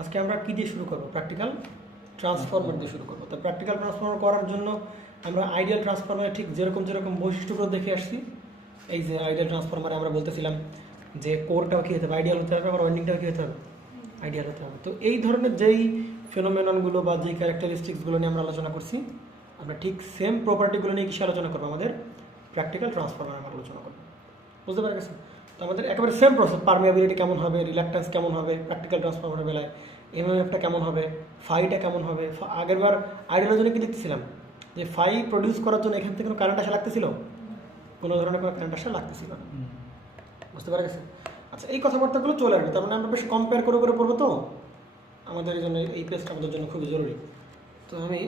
আজকে আমরা কী দিয়ে শুরু করবো? প্র্যাকটিক্যাল ট্রান্সফরমার দিয়ে শুরু করবো। তো প্র্যাকটিক্যাল ট্রান্সফরমার করার জন্য আমরা আইডিয়াল ট্রান্সফরমারে ঠিক যেরকম বৈশিষ্ট্যগুলো দেখে আসছি, এই যে আইডিয়াল ট্রান্সফরমারে আমরা বলতেছিলাম যে কোরটাও কী হতে হবে, আইডিয়াল হতে হবে, আবার ওয়াইন্ডিংটাও কী হতে হবে, আইডিয়াল হতে হবে। তো এই ধরনের যেই ফেনোমেননগুলো বা যেই ক্যারেক্টারিস্টিক্সগুলো নিয়ে আমরা আলোচনা করছি, আমরা ঠিক সেম প্রপার্টিগুলো নিয়ে কিসে আলোচনা করবো? আমাদের প্র্যাকটিক্যাল ট্রান্সফরমার আমরা আলোচনা করবো। বুঝতে পারা গেছে? তো আমাদের একেবারে সেম প্রসেস, পারমিয়াবিলিটি কেমন হবে, রিল্যাক্টেন্স কেমন হবে প্র্যাকটিক্যাল ট্রান্সফরমারের বেলায়, এমএমএফটা কেমন হবে, ফাইটা কেমন হবে। আগেরবার আইডিয়ালের জন্য কি দেখতেছিলাম যে ফাই প্রডিউস করার জন্য এখান থেকে কোনো কারেন্ট আসা লাগতেছিল, কোনো ধরনের কোনো কারেন্ট আসা লাগতেছিল না। বুঝতে পারা গেছে? আচ্ছা, এই কথাবার্তাগুলো চলে আসবে, তার মানে আমরা বেশ কম্পেয়ার করে করে পড়বো। তো আমাদের এই জন্য এই পেজটা আমাদের জন্য খুবই জরুরি। তো আমি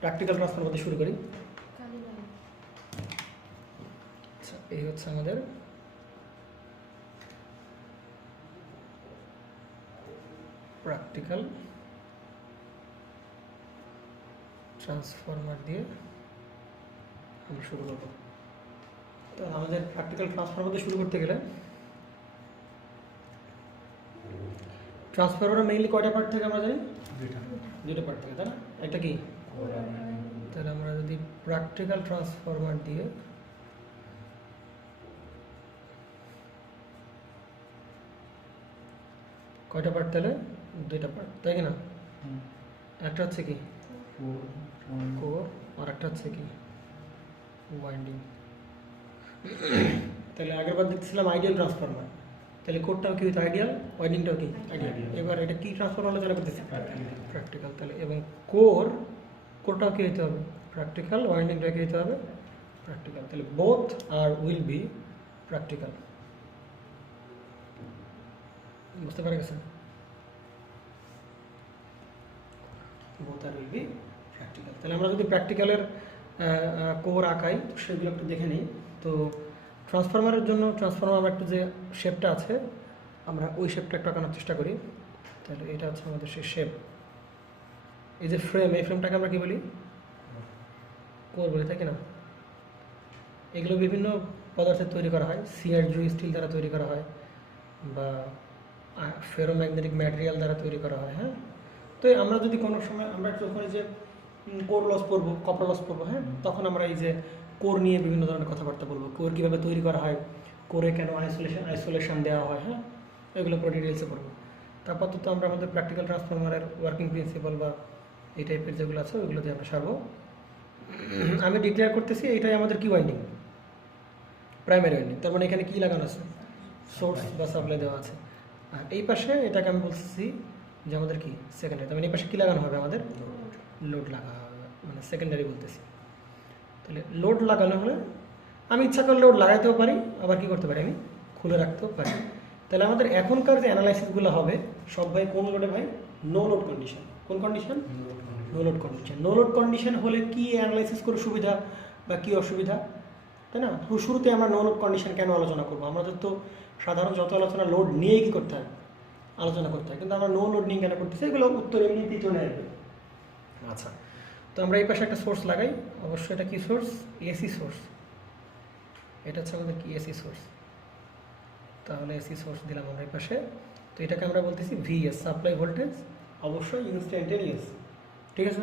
প্র্যাকটিক্যাল ট্রান্সফরমার দিয়ে শুরু করি। আচ্ছা, এই হচ্ছে আমাদের প্র্যাকটিক্যাল ট্রান্সফরমার দিয়ে আমরা শুরু করব। তো আমাদের প্র্যাকটিক্যাল ট্রান্সফরমার দিয়ে শুরু করতে গেলে ট্রান্সফরমার মেইনলি কয়টা পার্ট থেকে আমরা জানি? দুইটা পার্ট থেকে, তাই না? একটা কি? তাহলে আমরা যদি প্র্যাকটিক্যাল ট্রান্সফরমার দিয়ে কয়টা পার্ট, তাহলে দুইটা পার্ট, তাই কি না? একটা হচ্ছে কি কোর, আর একটা হচ্ছে কি ওয়াইন্ডিং। তাহলে আগের বার দেখছিলাম আইডিয়াল ট্রান্সফরমার, তাহলে কোরটাও কি হইতো আইডিয়াল, ওয়াইন্ডিংটাও কি আইডিয়াল। এবার এটা কি ট্রান্সফরমার আলোচনা করতেছি? প্র্যাকটিক্যাল। তাহলে এবং কোরটাও কি হইতে হবে প্র্যাকটিক্যাল, ওয়াইন্ডিংটা কি হইতে হবে প্র্যাকটিক্যাল। তাহলে both are will be practical. বুঝতে পারা গেছে? Both are will be practical. তাহলে আমরা যদি প্র্যাকটিক্যালের কোর আঁকাই, সেগুলো একটু দেখে নিই। তো ট্রান্সফরমারের জন্য ট্রান্সফরমার একটু যে শেপটা আছে, আমরা ওই শেপটা একটু আঁকানোর চেষ্টা করি। তাহলে এটা হচ্ছে আমাদের সেই শেপ। এই যে ফ্রেম, এই ফ্রেমটাকে আমরা কি বলি? কোর বলি, তাই কি না? এগুলো বিভিন্ন পদার্থের তৈরি করা হয়, সিআরজু স্টিল দ্বারা তৈরি করা হয়, বা ফেরোম্যাগনেটিক ম্যাটেরিয়াল দ্বারা তৈরি করা হয়। হ্যাঁ, তো আমরা যদি কোনো সময় আমরা যখন এই যে কোর লস পড়বো, কপার লস পড়বো, হ্যাঁ, তখন আমরা এই যে কোর নিয়ে বিভিন্ন ধরনের কথাবার্তা বলবো। কোর কীভাবে তৈরি করা হয়, কোরে কেন আইসোলেশন দেওয়া হয়, হ্যাঁ, এগুলো পুরো ডিটেলসে পড়বো। তারপর তো আমরা আমাদের প্র্যাকটিক্যাল ট্রান্সফরমারের ওয়ার্কিং প্রিন্সিপাল বা এই টাইপের যেগুলো আছে ওইগুলো দিয়ে আমরা সারবো। আমি ডিক্লেয়ার করতেছি এইটাই আমাদের কি ওয়াইন্ডিং, প্রাইমারি ওয়াইন্ডিং। তার মানে এখানে কী লাগানো আছে? সোর্স বা সাপ্লাই দেওয়া আছে। আর এই পাশে এটাকে আমি বলছি যে আমাদের কি সেকেন্ডারি। তার মানে এই পাশে কী লাগানো হবে? আমাদের লোড লাগানো হবে, মানে সেকেন্ডারি বলতেছি। তাহলে লোড লাগানো হলে আমি ইচ্ছা করলে লোড লাগাইতেও পারি, আবার কি করতে পারি, আমি খুলে রাখতেও পারি। তাহলে আমাদের এখনকার যে অ্যানালাইসিসগুলো হবে সব ভাই কোন লোডে? ভাই নো লোড কন্ডিশন। কোন condition? No load condition. No load condition হলে কি অ্যানালাইসিস করে সুবিধা বা কি অসুবিধা, তাই না? শুরুতে আমরা নো লোড কন্ডিশন কেন আলোচনা করবো? আমাদের তো সাধারণ যত আলোচনা লোড নিয়েই কি করতে হয়, আলোচনা করতে হয়, কিন্তু আমরা নো লোড নিয়ে কেন করতেছি, এগুলো উত্তর এমনিতেই চলে আসবে। আচ্ছা, তো আমরা এই পাশে একটা সোর্স লাগাই। অবশ্যই এটা কি সোর্স? AC source. এটা হচ্ছে আমাদের কি এসি সোর্স। তাহলে এসি সোর্স দিলাম আমরা এই পাশে। তো এটাকে আমরা বলতেছি ভিএস, সাপ্লাই ভোল্টেজ, অবশ্যই ইনস্ট্যান্টেনিয়াস। ঠিক আছে?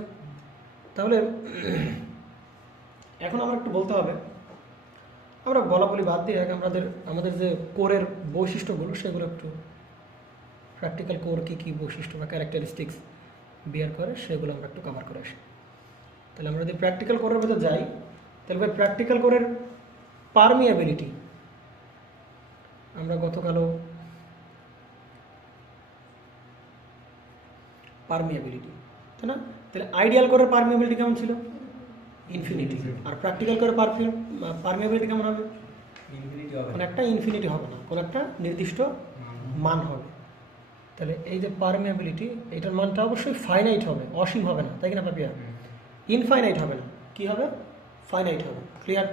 তাহলে এখন আমরা একটু বলতে হবে, আমরা বলাবলি বাদ দিয়ে আমাদের যে কোরের বৈশিষ্ট্যগুলো সেগুলো একটু, প্র্যাকটিক্যাল কোর কী কী বৈশিষ্ট্য বা ক্যারেক্টারিস্টিক্স বিয়ার করে সেগুলো আমরা একটু কভার করে আসি। তাহলে আমরা যদি প্র্যাকটিক্যাল কোরের ভেতর যাই, তাহলে ভাই প্র্যাকটিক্যাল কোরের পারমিয়াবিলিটি আমরা গতকালও পারমিয়াবিলিটি, তাই না? তাহলে আইডিয়াল কোরের পারমিয়াবিলিটি কেমন ছিল? ইনফিনিটি। আর প্র্যাকটিক্যাল কোরের পারমিয়াবিলিটি কেমন হবে? কোনো একটা ইনফিনিটি হবে না, কোনো একটা নির্দিষ্ট মান হবে। তাহলে এই যে পারমিয়াবিলিটি, এটার মানটা অবশ্যই ফাইনাইট হবে, অসীম হবে না, তাই কিনা পাপিয়া? ইনফাইনাইট হবে না, কি হবে? ফাইনাইট হবে। ক্লিয়ার?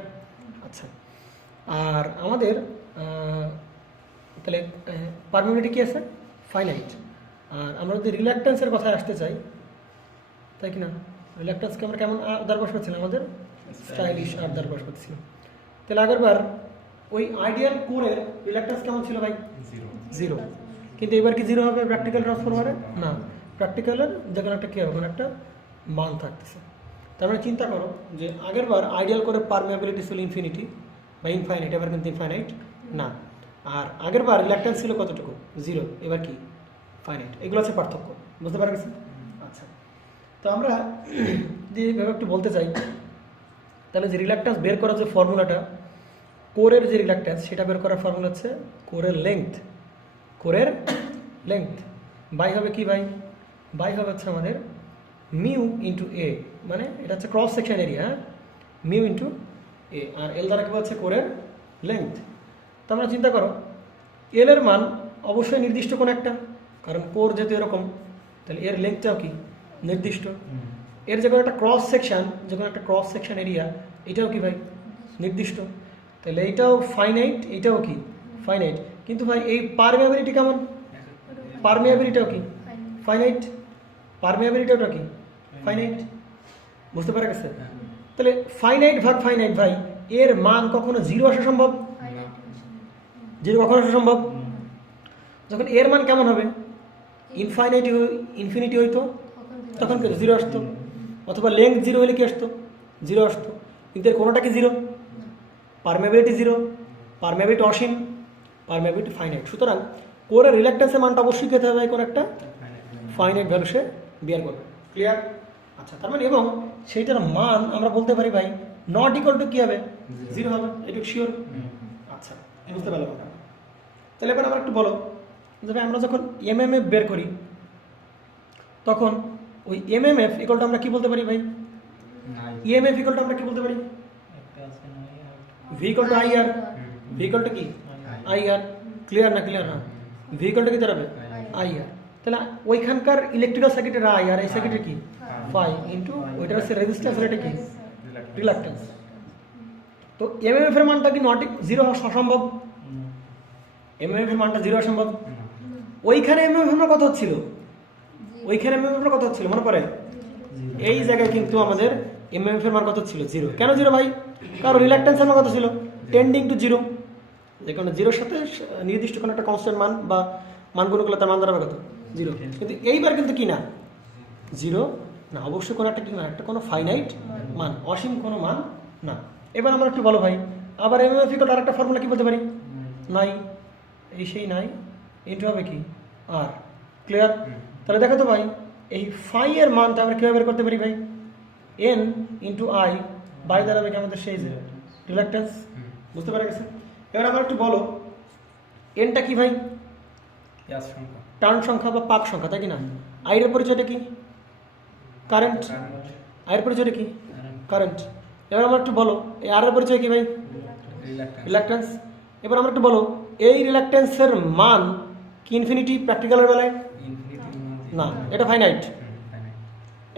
আচ্ছা, আর আমাদের তাহলে পারমিয়াবিলিটি কি আছে? ফাইনাইট। আর আমরা যদি রিল্যাক্টেন্সের কথায় আসতে চাই, তাই কিনা? রিল্যাক্টেন্সকে আমরা কেমন দরবাস করছিলাম? আমাদের স্টাইলিশ আর দরবাস করছিলাম। তাহলে আগেরবার ওই আইডিয়াল কোরের রিল্যাক্টেন্স কেমন ছিল ভাই? জিরো। কিন্তু এবার কি জিরো হবে প্র্যাকটিক্যাল ট্রান্সফরমারে? না, প্র্যাকটিক্যালের যেখানে একটা কী হবে, ওখানে একটা মান থাকতেছে। তার মানে চিন্তা করো যে আগের বার আইডিয়াল করে পারমিয়াবিলিটি ছিল ইনফিনিটি বা ইনফাইনাইট, এবার কিন্তু ইনফাইনাইট না। আর আগের বার রিল্যাক্টেন্স ছিল কতটুকু? জিরো, এবার কি ফাইনাইট। এগুলো হচ্ছে পার্থক্য, বুঝতে পারা গেছে? আচ্ছা, তো আমরা যদি এইভাবে একটু বলতে চাই, তাহলে যে রিল্যাক্টেন্স বের করার যে ফর্মুলাটা, কোরের যে রিল্যাক্টেন্স সেটা বের করার ফর্মুলা হচ্ছে কোরের লেংথ, কোরের লেংথ বাই হবে কি ভাই? বাই হবে হচ্ছে আমাদের মিউ ইন্টু এ, মানে এটা হচ্ছে cross section area, mu into A, আর এল দ্বারা কি হচ্ছে কোরের লেংথ। তো আমরা চিন্তা করো এল এর মান অবশ্যই নির্দিষ্ট কোনো একটা, কারণ কোর যেহেতু এরকম, তাহলে এর লেংথটাও কি নির্দিষ্ট। এর যে কোনো একটা ক্রস সেকশন, যে কোনো একটা ক্রস সেকশন এরিয়া, এটাও কি ভাই নির্দিষ্ট। তাহলে এইটাও ফাইনাইট, এইটাও কি ফাইনাইট। কিন্তু ভাই এই পারমিয়াবিলিটি কেমন? পারমিয়াবিলিটিও কি ফাইনাইট, পারমিয়াবিলিটিটা কি ফাইনাইট, বুঝতে পারা গেছে? তাহলে ফাইনাইট ভাগ ফাইনাইট ভাই, এর মান কখনো জিরো আসা সম্ভব? জিরো কখনো আসা সম্ভব? যখন এর মান কেমন হবে? ইনফিনিটি হইতো, তখন কি জিরো আসতো, অথবা লেংথ জিরো হলে কি আসতো? জিরো আসতো। কিন্তু এর কোনোটা কি জিরো? পারমিয়াবিলিটি জিরো, পারমিয়াবিলিটি অসীম, পারমিয়াবিলিটি ফাইনাইট। সুতরাং কোরের রিল্যাক্টেন্সের মানটা অবশ্যই খেতে হবে কোনো একটা ফাইনাইট ভ্যালু সে বিয়ার করবে। ক্লিয়ার? আচ্ছা, তার মানে এবং সেইটার মান আমরা বলতে পারি ভাই নট ইকুয়াল টু কী হবে? জিরো হবে, এটুকু শিওর। আচ্ছা, বুঝতে পারলাম। তাহলে এবার আমরা একটু বলো যে ভাই আমরা যখন এমএমএফ বের করি তখন ওই এমএমএফ ইকুয়াল টু আমরা কি বলতে পারি ভাই? ইএমএফ ইকুয়াল টু আমরা কি বলতে পারি? V equal to I R, V equal to কি আই আর। ক্লিয়ার না? ক্লিয়ার না? ভি ইকুয়াল টু কি দাঁড়াবে? I R. তাহলে ওইখানকার ইলেকট্রিক্যাল সার্কিটের আই আর এই সার্কিটের কি ফাই ইন্টু ওইটার হচ্ছে রেজিস্ট্যান্স, এটা কি রিলাক্টেন্স। তো এমএমএফ এর মানটা কি নট জিরো হওয়া অসম্ভব? এমএমএফ এর মানটা জিরো অসম্ভব। ওইখানে এমএমএফ এর কত হচ্ছিল? ওইখানে এমএমএফ এর কত হচ্ছিল মনে পড়ে? এই জায়গায় কিন্তু আমাদের এমএমএফ এর মান কত ছিল? জিরো। কেন জিরো ভাই? কারণ রিলাক্টেন্স এর মান কত ছিল? Tending to zero. যে কোনো জিরোর সাথে নির্দিষ্ট কোনো একটা কনস্ট্যান্ট মান বা মানগুলো করলে তার মান দাঁড়াবে কত? জিরো। কিন্তু এইবার কিন্তু কি না জিরো না, অবশ্যই কোনো একটা কি না, একটা কোনো ফাইনাইট মান, অসীম কোনো মান না। এবার আমরা একটু বলো ভাই, আবার এমএমএফ ইকুয়াল আর একটা ফর্মুলা কি বলতে পারি? নাই, এই সেই নাই ইন্টু হবে কি আর। ক্লিয়ার? তাহলে দেখো তো ভাই এই ফাই এর মানটা আমরা কীভাবে বের করতে পারি ভাই? এন ইন্টু আই বাই দাঁড়াবে কি আমাদের সেই যে রিলাক্টেন্স। বুঝতে পারা গেছে? এবার আমরা একটু বলো এনটা কি ভাই? টার্ন সংখ্যা বা পাক সংখ্যা, তাই কি না? আইয়ের পরিচয়টা কি? কারেন্ট। আইয়ের পরিচয়টা কি? কারেন্ট। এবার আমরা একটু বলো এই আর এর পরিচয় কি ভাই? রিলাক্টেন্স। এবার আমরা একটু বলো এই রিলাক্টেন্সের মান কি ইনফিনিটি প্র্যাকটিক্যালের বেলায়? না, এটা ফাইনাইট।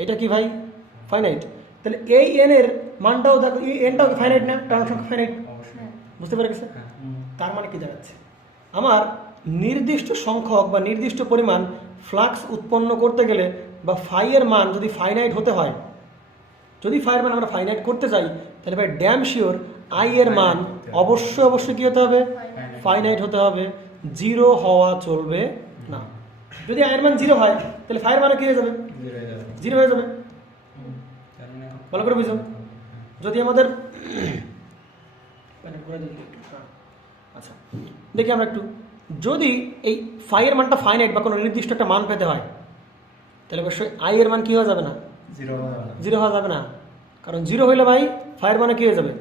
এটা কি ভাই? ফাইনাইট। তাহলে এই এন এর মানটাও দেখো, এই এনটাও ফাইনাইট না? টার্ন সংখ্যা ফাইনাইট। বুঝতে পেরে গেছে? তার মানে কি দাঁড়াচ্ছে, আমার নির্দিষ্ট সংখ্যক বা নির্দিষ্ট পরিমাণ ফ্লাক্স উৎপন্ন করতে গেলে বা ফাই এর মান যদি ফাইনাইট হতে হয়, যদি ফাইয়ের মান আমরা ফাইনাইট করতে চাই, তাহলে ভাই ড্যাম শিওর আই এর মান অবশ্যই কী হতে হবে? ফাইনাইট হতে হবে, জিরো হওয়া চলবে না। যদি আই এর মান জিরো হয় তাহলে ফাইয়ের মানে কী হয়ে যাবে? জিরো হয়ে যাবে। ভালো করে বুঝো। যদি আমাদের আচ্ছা দেখি আমরা একটু, যদি এই ফাইয়ের মানটা ফাইনাইট বা কোনো নির্দিষ্ট একটা মান পেতে হয়, তাহলে অবশ্যই আই এর মান কী হয়ে যাবে না? জিরো হওয়া যাবে না। কারণ জিরো হইলে ভাই ফায়ার মানে কী হয়ে যাবে?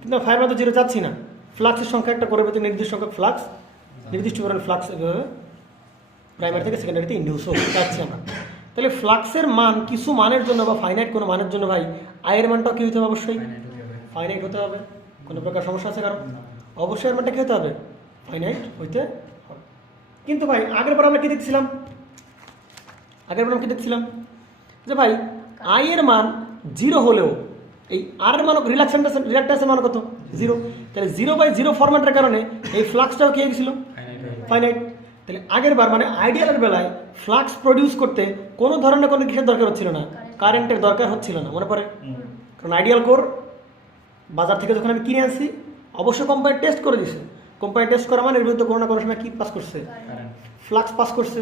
কিন্তু ফায়ার মানে তো জিরো যাচ্ছি না, ফ্লাক্সের সংখ্যা একটা করে পেতে নির্দিষ্ট সংখ্যক ফ্লাক্স, নির্দিষ্ট পরিমাণ ফ্লাক্স এভাবে প্রাইমারি থেকে সেকেন্ডারিতে ইন্ডিউস যাচ্ছি আমরা। তাহলে ফ্লাক্সের মান কিছু মানের জন্য বা ফাইনাইট কোনো মানের জন্য ভাই আয়ের মানটাও কী হতে হবে? অবশ্যই ফাইনাইট হতে হবে। কোনো প্রকার সমস্যা আছে কারণ? অবশ্যই এর মানটা কী হতে হবে? ফাইনাইট হইতে হবে। কিন্তু ভাই আগের বার আমরা কী দেখছিলাম? যে ভাই আই এর মান জিরো হলেও এই আর এর মান রিলাক্টেন্সের মান কত? জিরো। তাহলে 0/0 ফরম্যাটের কারণে এই ফ্লাক্সটাও কি হয়ে গেছিল? ফাইনাইট। তাহলে আগের বার মানে আইডিয়ালের বেলায় ফ্লাক্স প্রডিউস করতে কোনো ধরনের কোনো কিসের দরকার হচ্ছিল না? কারেন্টের দরকার হচ্ছিল না, মনে পড়ে? কারণ আইডিয়াল কোর বাজার থেকে যখন আমি কিনে আনছি অবশ্যই কোম্পানি টেস্ট করে দিছে। কোম্পানি টেস্ট করা মানে এর বিরুদ্ধে কোনো না কোনো সময় কী পাস করছে? ফ্লাক্স পাস করছে,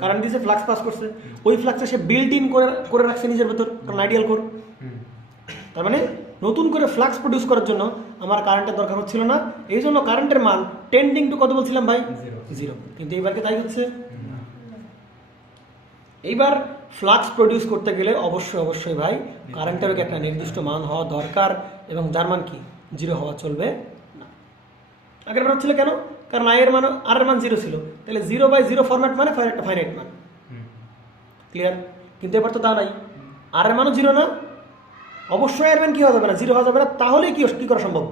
কারেন্ট দিয়েছে, ফ্লাক্স পাস করছে, ওই ফ্লাক্সে সে বিল্ট ইন করে রাখছে নিজের ভেতর, কারণ আইডিয়াল কোর। তার মানে নতুন করে ফ্লাক্স প্রডিউস করার জন্য আমার কারেন্টের দরকার হচ্ছিল না, এই জন্য কারেন্টের মান টেন্ডিং টু কত বলছিলাম ভাই? 0। কিন্তু এইবারকে তাই হচ্ছে। এইবার ফ্লাক্স প্রডিউস করতে গেলে অবশ্যই ভাই কারেন্টের একটা নির্দিষ্ট মান হওয়া দরকার, এবং যার মান কি 0 হওয়া চলবে না। আগের বার হচ্ছিল কেন? কারণ আর এর মান 0 ছিল, তাহলে 0/0 ফরম্যাট মানে একটা ফাইনাইট মান। ক্লিয়ার? কিন্তু এবার তো তা নাই, আর এর মানও 0 না, অবশ্যই এর মান কি হওয়া যাবে না, 0 হওয়া যাবে না, তাহলেই কি করা সম্ভব?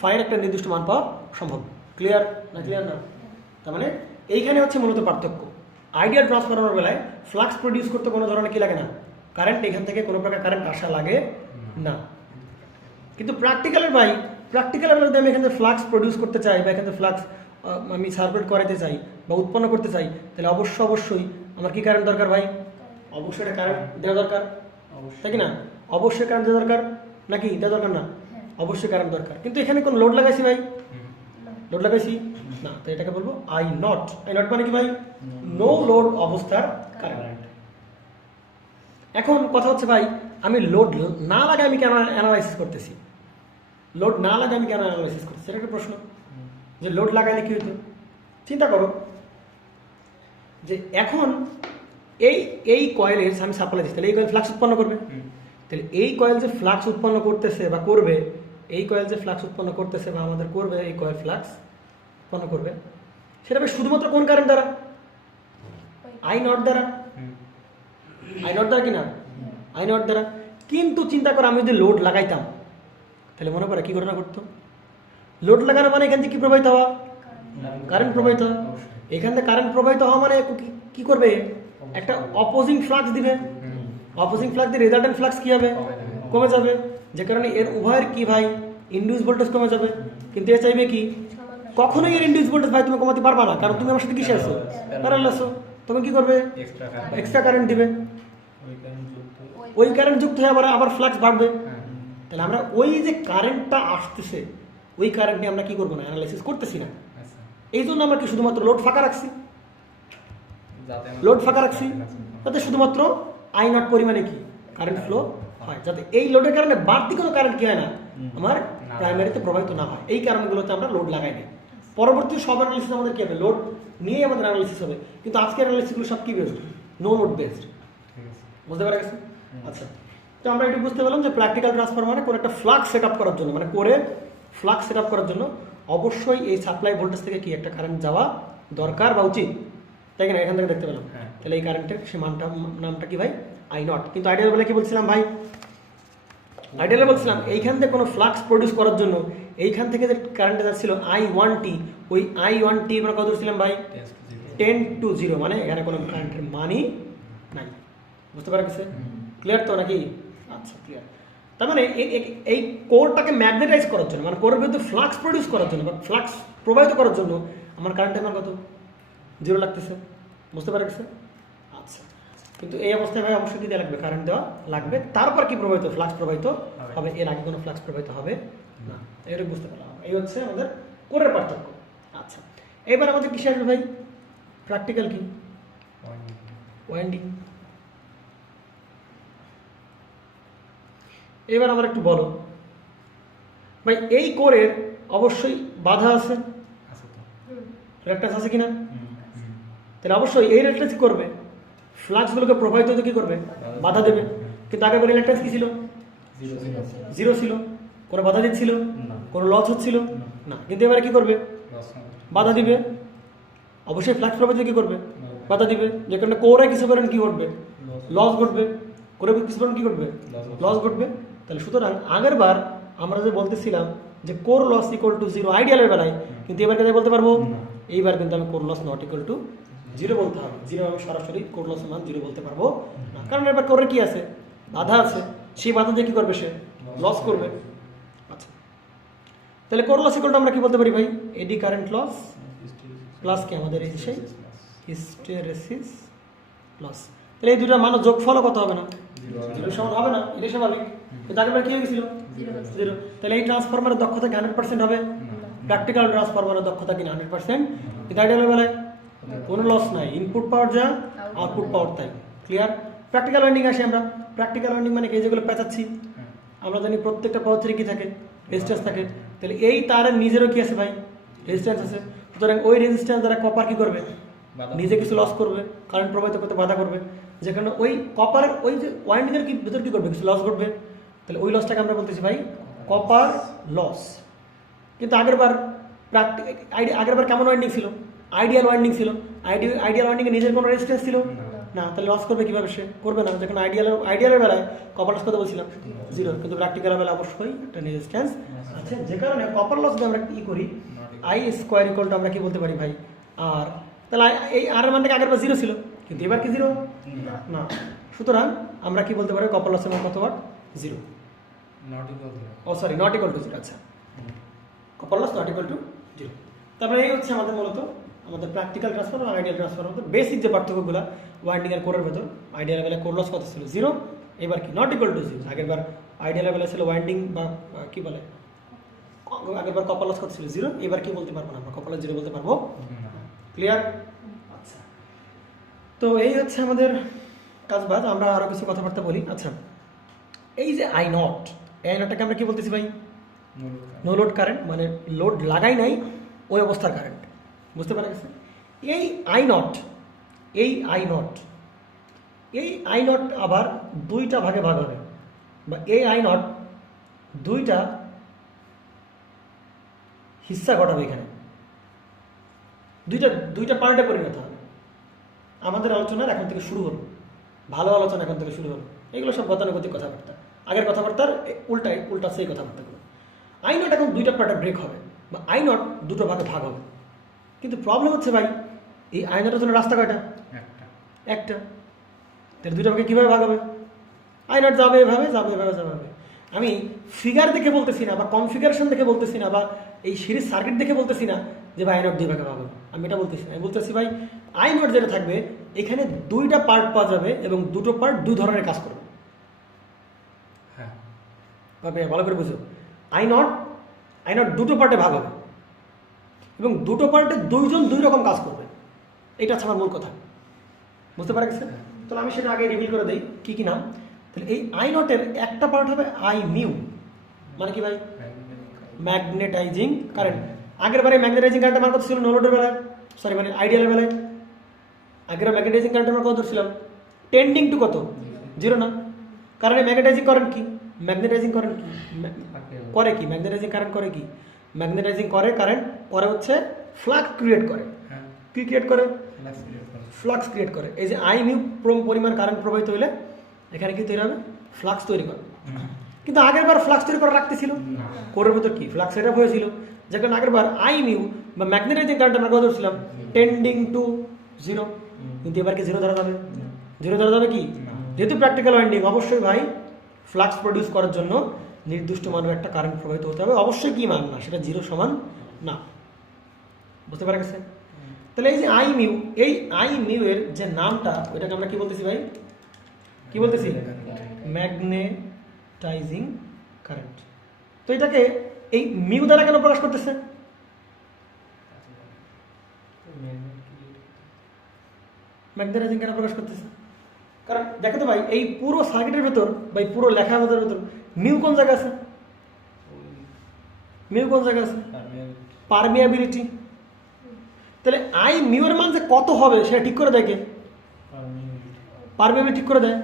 ফাইন একটা নির্দিষ্ট মান পাওয়া সম্ভব। ক্লিয়ার না? ক্লিয়ার না? তার মানে এইখানে হচ্ছে মূলত পার্থক্য। আইডিয়াল ট্রান্সফরমার বেলায় ফ্লাক্স প্রডিউস করতে কোনো ধরনের কি লাগে না, কারেন্ট, এখান থেকে কোনো প্রকার কারেন্ট আসা লাগে না। কিন্তু প্র্যাকটিক্যালের যদি আমি এখানে ফ্লাক্স প্রডিউস করতে চাই, বা এখানে ফ্লাক্স আমি সার্কুলেট করাতে চাই বা উৎপন্ন করতে চাই, তাহলে অবশ্যই আমার কি কারেন্ট দরকার ভাই? অবশ্যই একটা কারেন্ট দেওয়া দরকার, তাই কি না? অবশ্যই কারেন্ট দেওয়া দরকার, নাকি দেওয়া দরকার না? অবশ্যই কারেন্ট দরকার। কিন্তু এখানে কোন লোড লাগাইছি ভাই? লোড লাগাইছি না, তো এটাকে বলবো আই নট মানে কি ভাই? নো লোড অবস্থার কারেন্ট। এখন কথা হচ্ছে ভাই, আমি লোড না লাগাই আমি কেন অ্যানালাইসিস করতেছি? লোড না লাগাই আমি কেন অ্যানালাইসিস করতেছি? এটা একটা প্রশ্ন, যে লোড লাগাইলে কি হতো? চিন্তা করো যে এখন এই কয়েলের আমি সাপ্লাই দিচ্ছি, তাহলে এই কয়েল ফ্লাক্স উৎপন্ন করবে, তাহলে এই কয়েল যে ফ্লাক্স উৎপন্ন করতেছে বা করবে, এই কয়েল যে ফ্লাক্স উৎপন্ন করতেছে বা আমাদের করবে, এই কয়েল ফ্লাক্স উৎপন্ন করবে, সেটা শুধুমাত্র কোন কারেন্ট দ্বারা? আই নট দ্বারা। আই নট দ্বারা কিনা? আই নট দ্বারা। কিন্তু চিন্তা করো আমি যদি লোড লাগাইতাম, তাহলে মনে করে কি ঘটনা ঘটতো? লোড লাগানো মানে এখান থেকে কি প্রবাহিত হওয়া? কারেন্ট প্রবাহিত হওয়া। এখান থেকে কারেন্ট প্রবাহিত হওয়া মানে কি করবে? একটা অপোজিং ফ্লাক্স দিবে। অপোজিং ফ্লাক্স দিয়ে রেজাল্টেন্ট ফ্লাক্স কি হবে? কমে যাবে, যে কারণে এর উভয়ের কি ভাই? ইনডিউস ভোল্টেজ কমে যাবে। কিন্তু এ চাইবে কি? কখনোই এর ইনডিউস ভোল্টেজ ভাই তুমি কমাতে পারবা না, কারণ তুমি আমার সাথে কিসে আছো? প্যারালাল আছো। তখন কি করবে? এক্সট্রা কারেন্ট দিবে, ওই কারেন্ট যুক্ত হয়ে আবার ফ্লাক্স বাড়বে। তাহলে আমরা ওই যে কারেন্টটা আসতেছে, ওই কারেন্ট নিয়ে আমরা কি করবো না, অ্যানালাইসিস করতেছি না। এই জন্য আমরা কি শুধুমাত্র লোড ফাঁকা রাখছি, যাতে শুধুমাত্র আই নট পরিমাণে কি কারেন্ট ফ্লো হয়, যাতে এই লোডের কারণে বাড়তি কোনো কারেন্ট কি হয় না, আমার প্রাইমারিতে প্রবাহিত না হয়। এই কারণগুলোতে আমরা লোড লাগাই দিই। পরবর্তী সব অ্যানালিসিস আমাদের কি হবে? লোড নিয়েই আমাদের অ্যানালিসিস হবে। কিন্তু আজকের অ্যানালিসিসগুলো সব কি বেসড? No load based. বুঝতে পারা গেছে? আচ্ছা, তো আমরা একটু বুঝতে পারলাম যে প্র্যাকটিক্যাল ট্রান্সফরমারে কোনো একটা ফ্লাক্স সেট আপ করার জন্য, মানে করে ফ্লাক্স সেট আপ করার জন্য অবশ্যই এই সাপ্লাই ভোল্টেজ থেকে কি একটা কারেন্ট যাওয়া দরকার বা উচিত, তাই কিনা? এখান থেকে দেখতে পেলাম। তাহলে এই কারেন্টের সে নামটা কি ভাই? I not. কিন্তু আইডিয়াল বলে কি বলছিলাম ভাই? আইডিয়ালে বলছিলাম এইখান থেকে কোনো ফ্লাক্স প্রডিউস করার জন্য এইখান থেকে যে কারেন্টটা যাচ্ছিল I1t, ওই I1t আমরা কত ধরছিলাম ভাই? 10 to 0, মানে এখানে কোনো কারেন্টের মানই নাই। বুঝতে পারা গেছে? ক্লিয়ার তো নাকি? আচ্ছা, ক্লিয়ার। তার মানে এই কোরটাকে ম্যাগনেটাইজ করার জন্য, মানে কোরের ভিতরে ফ্লাক্স প্রডিউস করার জন্য বা ফ্লাক্স প্রবাহিত করার জন্য আমার কারেন্টের মান কত? 0 লাগতেছে। বুঝতে পারা গেছে? আচ্ছা, কিন্তু এই অবস্থায় ভাই অবশ্যই কি দেওয়া লাগবে? কারেন্ট দেওয়া লাগবে। তারপর কি প্রবাহিত? ফ্লাক্স প্রবাহিত হবে। এর আগে কোনো ফ্লাক্স প্রবাহিত হবে না। এটা বুঝতে পারলাম। এই হচ্ছে আমাদের কোরের পার্থক্য। আচ্ছা, এবার আমাদের কিসে আসবে ভাই? প্র্যাকটিক্যাল কি? ওয়াইন্ডিং। এবার আমার একটু বলো ভাই, এই কোরের অবশ্যই বাধা আছে, রিঅ্যাক্ট্যান্স আছে কিনা? তাহলে অবশ্যই এই রিঅ্যাক্ট্যান্স কি করবে? ফ্লাক্সগুলোকে প্রবাহিত হতে কি করবে? বাধা দেবে। কিন্তু আগে রিঅ্যাক্ট্যান্স কি ছিল? 0 ছিল। কোনো বাধা দিচ্ছিল? কোনো লস হচ্ছিল না। কিন্তু এবারে কি করবে? বাধা দিবে। অবশ্যই ফ্লাক্স প্রবাহিত কি করবে? বাধা দিবে, যে কারণে কোরে কিছু করেন কি ঘটবে? লস ঘটবে। কোরে কিছু করেন কি ঘটবে? লস ঘটবে। তাহলে সুতরাং আগের বার আমরা যে বলতেছিলাম যে কোর লস ইকুয়াল টু 0 আইডিয়ালের বেলায়, কিন্তু এবার কেন বলতে পারবো? এইবার কিন্তু আমি core loss not equal to 0 বলতে হবে। 0 আমি সরাসরি কোর লসের মান 0 বলতে পারবো না, কারণ এবার কোরে কি আছে? বাধা আছে। সেই বাধা দিয়ে কি করবে? সে লস করবে। আচ্ছা, তাহলে কোর লস ইকুয়াল টু আমরা কি বলতে পারি ভাই? এডি কারেন্ট লস প্লাস কি আমাদের এই সেই হিস্টেরেসিস লস। তাহলে এই দুটার মান যোগফল কত হবে না? 0 সমান হবে না। এটা স্বাভাবিক। কিন্তু আগেরবার কি হয়ে গেছিল? 0। তাহলে এই ট্রান্সফরমারের দক্ষতা কি 100% হবে? প্র্যাকটিক্যাল ট্রান্সফরমারের দক্ষতা কি 100%? কিন্তু আইডিয়াল বেলায় কোনো লস নাই, ইনপুট পাওয়ার যা আউটপুট পাওয়ার তাই। ক্লিয়ার? প্র্যাকটিক্যাল ওয়াইন্ডিং আসি আমরা। প্র্যাকটিক্যাল ওয়াইন্ডিং মানে কি, যেগুলো পেঁচাচ্ছি আমরা জানি প্রত্যেকটা পদার্থের কি থাকে, রেজিস্ট্যান্স থাকে। তাহলে এই তারের নিজেরও কি আছে ভাই, রেজিস্ট্যান্স আছে। সুতরাং ওই রেজিস্ট্যান্স দ্বারা কপার কি করবে, নিজে কিছু লস করবে, কারেন্ট প্রবাহিত করতে বাধা করবে, যেখানে ওই কপারের ওই যে ওয়াইন্ডিংয়ের কি ভিতর কি করবে, কিছু লস ঘটবে। তাহলে ওই লসটাকে আমরা বলতেছি ভাই কপার লস। কিন্তু আগেরবার আগেরবার কেমন ওয়াইন্ডিং ছিল, আইডিয়াল ওয়াইন্ডিং ছিল। আইডিয়াল ওয়াইন্ডিংয়ে নিজের কোনো রেজিস্ট্যান্স ছিল না, তাহলে লস করবে কীভাবে, সে করবে না। যখন আইডিয়ালের বেলায় কপার লস কথা বলছিলাম 0, কিন্তু প্র্যাকটিক্যালের বেলা অবশ্যই একটা রেজিস্ট্যান্স আছে, যে কারণে কপার লস দিয়ে আমরা কি করি, আই স্কোয়ার ইকুয়াল টু আমরা কি বলতে পারি ভাই আর। তাহলে এই আর এর মানটাকে আগেরবার 0 ছিল, কিন্তু এবার কি 0 না। সুতরাং আমরা কি বলতে পারি, কপার লসের মান কত ওয়াট, 0। Not equal to 0। আচ্ছা, copper loss not equal to 0। তারপরে এই হচ্ছে আমাদের মূলত আমাদের প্র্যাকটিক্যাল ট্রান্সফরমার আর আইডিয়াল ট্রান্সফরমার মধ্যে বেসিক যে পার্থক্যগুলো। ওয়াইন্ডিংয়ের কোরের ভেতর আইডিয়াল লেভেলে কোর লস কত ছিল, 0। এবার কি নট ইকুয়াল টু 0। আগেরবার আইডিয়াল লেভেলে ছিল ওয়াইন্ডিং বা কি বলে, আগেরবার কপার লস কত ছিল, 0। এবার কি বলতে পারবো না, আমরা কপার লস 0 বলতে পারবো। ক্লিয়ার? আচ্ছা, তো এই হচ্ছে আমাদের কাজবাজ। আমরা আরও কিছু কথাবার্তা বলি। আচ্ছা, এই যে আই নটটাকে আমরা কি বলতেছি ভাই, নো লোড কারেন্ট, মানে লোড লাগাই নাই ওই অবস্থার কারেন্ট। বুঝতে পারা গেছে? এই আই নট আবার দুইটা ভাগে ভাগ হবে, বা এই আই নট দুইটা হিস্সা ঘটাবে। এখানে দুইটা পার্টে পরিণত হবে। আমাদের আলোচনার এখন থেকে শুরু হলো, ভালো আলোচনা এখন থেকে শুরু হলো। এগুলো সব গতানুগতিক কথাবার্তা, আগের কথাবার্তার উল্টা সেই কথাবার্তাগুলো। আই নট এখন দুইটা পার্টে ব্রেক হবে, বা আই নট দুটো ভাগে ভাগ হবে। কিন্তু প্রবলেম হচ্ছে ভাই, এই আই নটের জন্য রাস্তা কয়টা, একটা। তাহলে দুইটা ভাগে কীভাবে ভাগ হবে, আই নট যাবে এভাবে, যাবে। আমি ফিগার দেখে বলতেছি না, বা কনফিগারেশন দেখে বলতেছি না, বা এই সিরিজ সার্কিট দেখে বলতেছি না যে ভাই আই নট দুই ভাগে ভাগ হবে। আমি এটা বলতেছি না, আমি বলতেছি ভাই আই নট যেটা থাকবে এখানে দুইটা পার্ট পাওয়া যাবে, এবং দুটো পার্ট দুই ধরনের কাজ করবে। ভালো করে বুঝো, আই নট দুটো পার্টে ভাগ হবে, এবং দুটো পার্টে দুইজন দুই রকম কাজ করবে। এটা হচ্ছে আমার মূল কথা। বুঝতে পারা গেছে? তাহলে আমি সেটা আগে রিভিল করে দিই কি কি নাম। তাহলে এই আই নটের একটা পার্ট হবে আই মিউ, মানে কি ভাই, ম্যাগনেটাইজিং কারেন্ট। আগের বারে ম্যাগনেটাইজিং কারেন্টের মান কত ছিল, নো লোডের বেলায়, সরি মানে আইডিয়ালের বেলায় আগের ম্যাগনেটাইজিং কারেন্টের মান কত ধরছিলাম, টেন্ডিং টু কত, 0 না। কারণ এই ম্যাগনেটাইজিং কারেন্ট কি, ম্যাগনেটাইজিং কারেন্ট করে কি, ম্যাগনেটাইজিং কারেন্ট করে কি, ম্যাগনেটাইজিং করে কারেন্ট করে হচ্ছে ফ্লাক্স ক্রিয়েট করে। কি ক্রিয়েট করে, ফ্লাক্স ক্রিয়েট করে। এই যে আই মিউ পরিমাণ কারেন্ট প্রবাহিত হইলে এখানে কি তৈরি হবে, ফ্লাক্স তৈরি করে। কিন্তু আগের বার ফ্লাক্স তৈরি করে রাখতেছিল, কোরের ভেতর কি ফ্লাক্স সেট আপ হয়েছিল, যেখানে আগের বার আই মিউ বা ম্যাগনেটাইজিং কারেন্ট আমরা কথা ধরছিলাম টেন্ডিং টু 0। কিন্তু এবার কি 0 ধরা যাবে, 0 ধরা যাবে কি, যেহেতু প্র্যাকটিক্যাল ওয়াইন্ডিং অবশ্যই ভাই ফ্লাক্স প্রডিউস করার জন্য নির্দিষ্ট মানের একটা কারেন্ট প্রবাহিত হতে হবে। অবশ্যই কি মান না, সেটা 0 সমান না। বুঝতে পারা গেছে? তাহলে এই যে এই আই মিউ এর যে নামটা, ওইটাকে আমরা কি বলতেছি ভাই, কি বলতেছি, ম্যাগনেটাইজিং কারেন্ট। তো এটাকে এই মিউ দ্বারা কেন প্রকাশ করতেছে, ম্যাগনেটাইজিং কেন প্রকাশ করতেছে, কারণ দেখো তো ভাই এই পুরো সার্কিটের ভেতর বা এই পুরো লেখার ভেতর মিউ কোন জায়গা আছে, মিউ কোন জায়গা আছে, পারমিয়াবিলিটি। তাহলে আই মিউ এর মান যে কত হবে সেটা ঠিক করে দেয় কে, পারমিয়াবিলিটি ঠিক করে দেয়।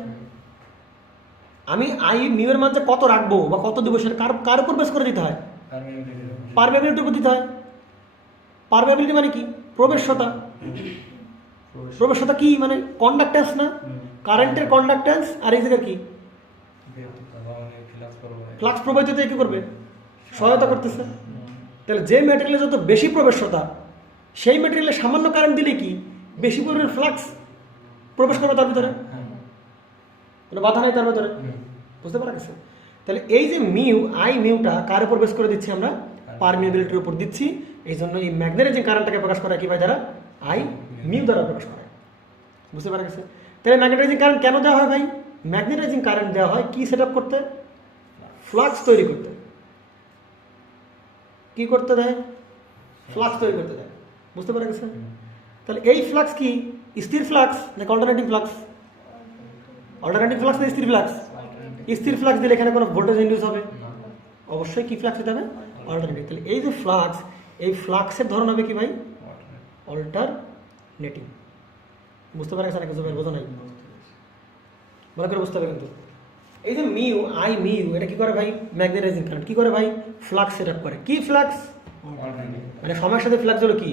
আমি আই মিউ এর মান যে কত রাখবো বা কত দেবো সেটা কার উপর বেস করে দিতে হয়, পারমিয়াবিলিটির উপর দিতে হয়। পারমিয়াবিলিটি মানে কি, প্রবেশ্যতা। প্রবেশ্যতা কি মানে কন্ডাক্টেন্স না, কারেন্টের কন্ডাক্টেন্স। আর এই জায়গায় কি, ফ্লাক্স প্রবাহিত কি করবে, সহায়তা করতেছে। তাহলে যে ম্যাটেরিয়ালে যত বেশি প্রবেশ্যতা, সেই ম্যাটেরিয়ালে সামান্য কারেন্ট দিলে কি বেশি পরিমাণ ফ্লাক্স প্রবেশ করবে তার ভিতরে, মানে বাধা নেই তার ভিতরে। বুঝতে পারা গেছে? তাহলে এই যে আই মিউটা কার উপর বেস করে দিচ্ছি আমরা, পারমিয়াবিলিটির উপর দিচ্ছি। এই জন্য এই ম্যাগনেটাইজিং কারেন্টটাকে প্রকাশ করা কি ভাই দ্বারা, আই মিউ দ্বারা প্রকাশ করা। বুঝতে পারা গেছে? তাহলে ম্যাগনেটাইজিং কারেন্ট কেন দেওয়া হয় ভাই, ম্যাগনেটাইজিং কারেন্ট দেওয়া হয় কি সেট আপ করতে, ফ্লাক্স তৈরি করতে। কি করতে দেয়, ফ্লাক্স তৈরি করতে দেয়। বুঝতে পারা গেছে? তাহলে এই ফ্লাক্স কি স্থির ফ্লাক্স নাকি অল্টারনেটিং ফ্লাক্স? অল্টারনেটিং ফ্লাক্স না স্থির ফ্লাক্স? স্থির ফ্লাক্স দিলে এখানে কোনো ভোল্টেজ ইন্ডিউস হবে? অবশ্যই কি ফ্লাক্স হতে হবে? অল্টারনেটিং। তাহলে এই যে ফ্লাক্স, এই ফ্লাক্সের ধরন হবে কি ভাই? অল্টারনেটিং। বুঝতে পারা গেছে নাকি? বোঝা নাই, ভালো করে বুঝতে হবে কিন্তু। এই যে মিউ আই মিউ এটা কি করে ভাই? Magnetising current. কি করে ভাই? ফ্লাক্স সেট আপ করে। কি ফ্লাক্স? মানে সময়ের সাথে ফ্লাক্স হলো কি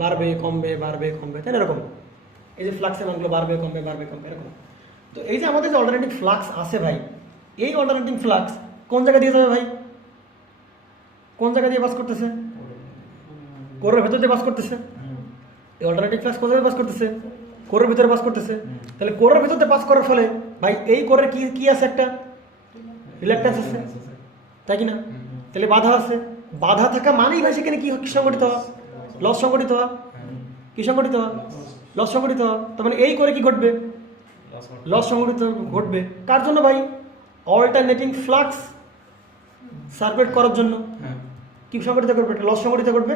বাড়বে কমবে বাড়বে কমবে, তাই না? এরকম এই যে ফ্লাক্সের মানগুলো বাড়বে কমবে বাড়বে কমবে এরকম। তো এই যে আমাদের যে অল্টারনেটিভ ফ্লাক্স আছে ভাই, এই অল্টারনেটিভ ফ্লাক্স কোন জায়গা দিয়ে যাবে ভাই? কোন জায়গা দিয়ে পাস করতেছে? কোরের ভেতর দিয়ে পাস করতেছে। এই অল্টারনেটিভ ফ্লাক্স কোন জায়গায় পাস করতেছে? কোরের ভিতরে পাস করতেছে। তাহলে কোরের ভিতরে পাস করার ফলে ভাই এই কোরের কি কি আছে? একটা রিল্যাক্টেন্স আছে, তাই কি না? তাহলে বাধা আছে। বাধা থাকা মানেই ভাই সেখানে কি সংগঠিত হওয়া? লস সংগঠিত হওয়া। কি সংগঠিত হওয়া? লস সংগঠিত হওয়া। তার মানে এই করে কি ঘটবে? লস সংগঠিত ঘটবে। কার জন্য ভাই? অল্টারনেটিং ফ্লাক্স সার্কুলেট করার জন্য। কি সংগঠিত করবে? লস সংগঠিত করবে।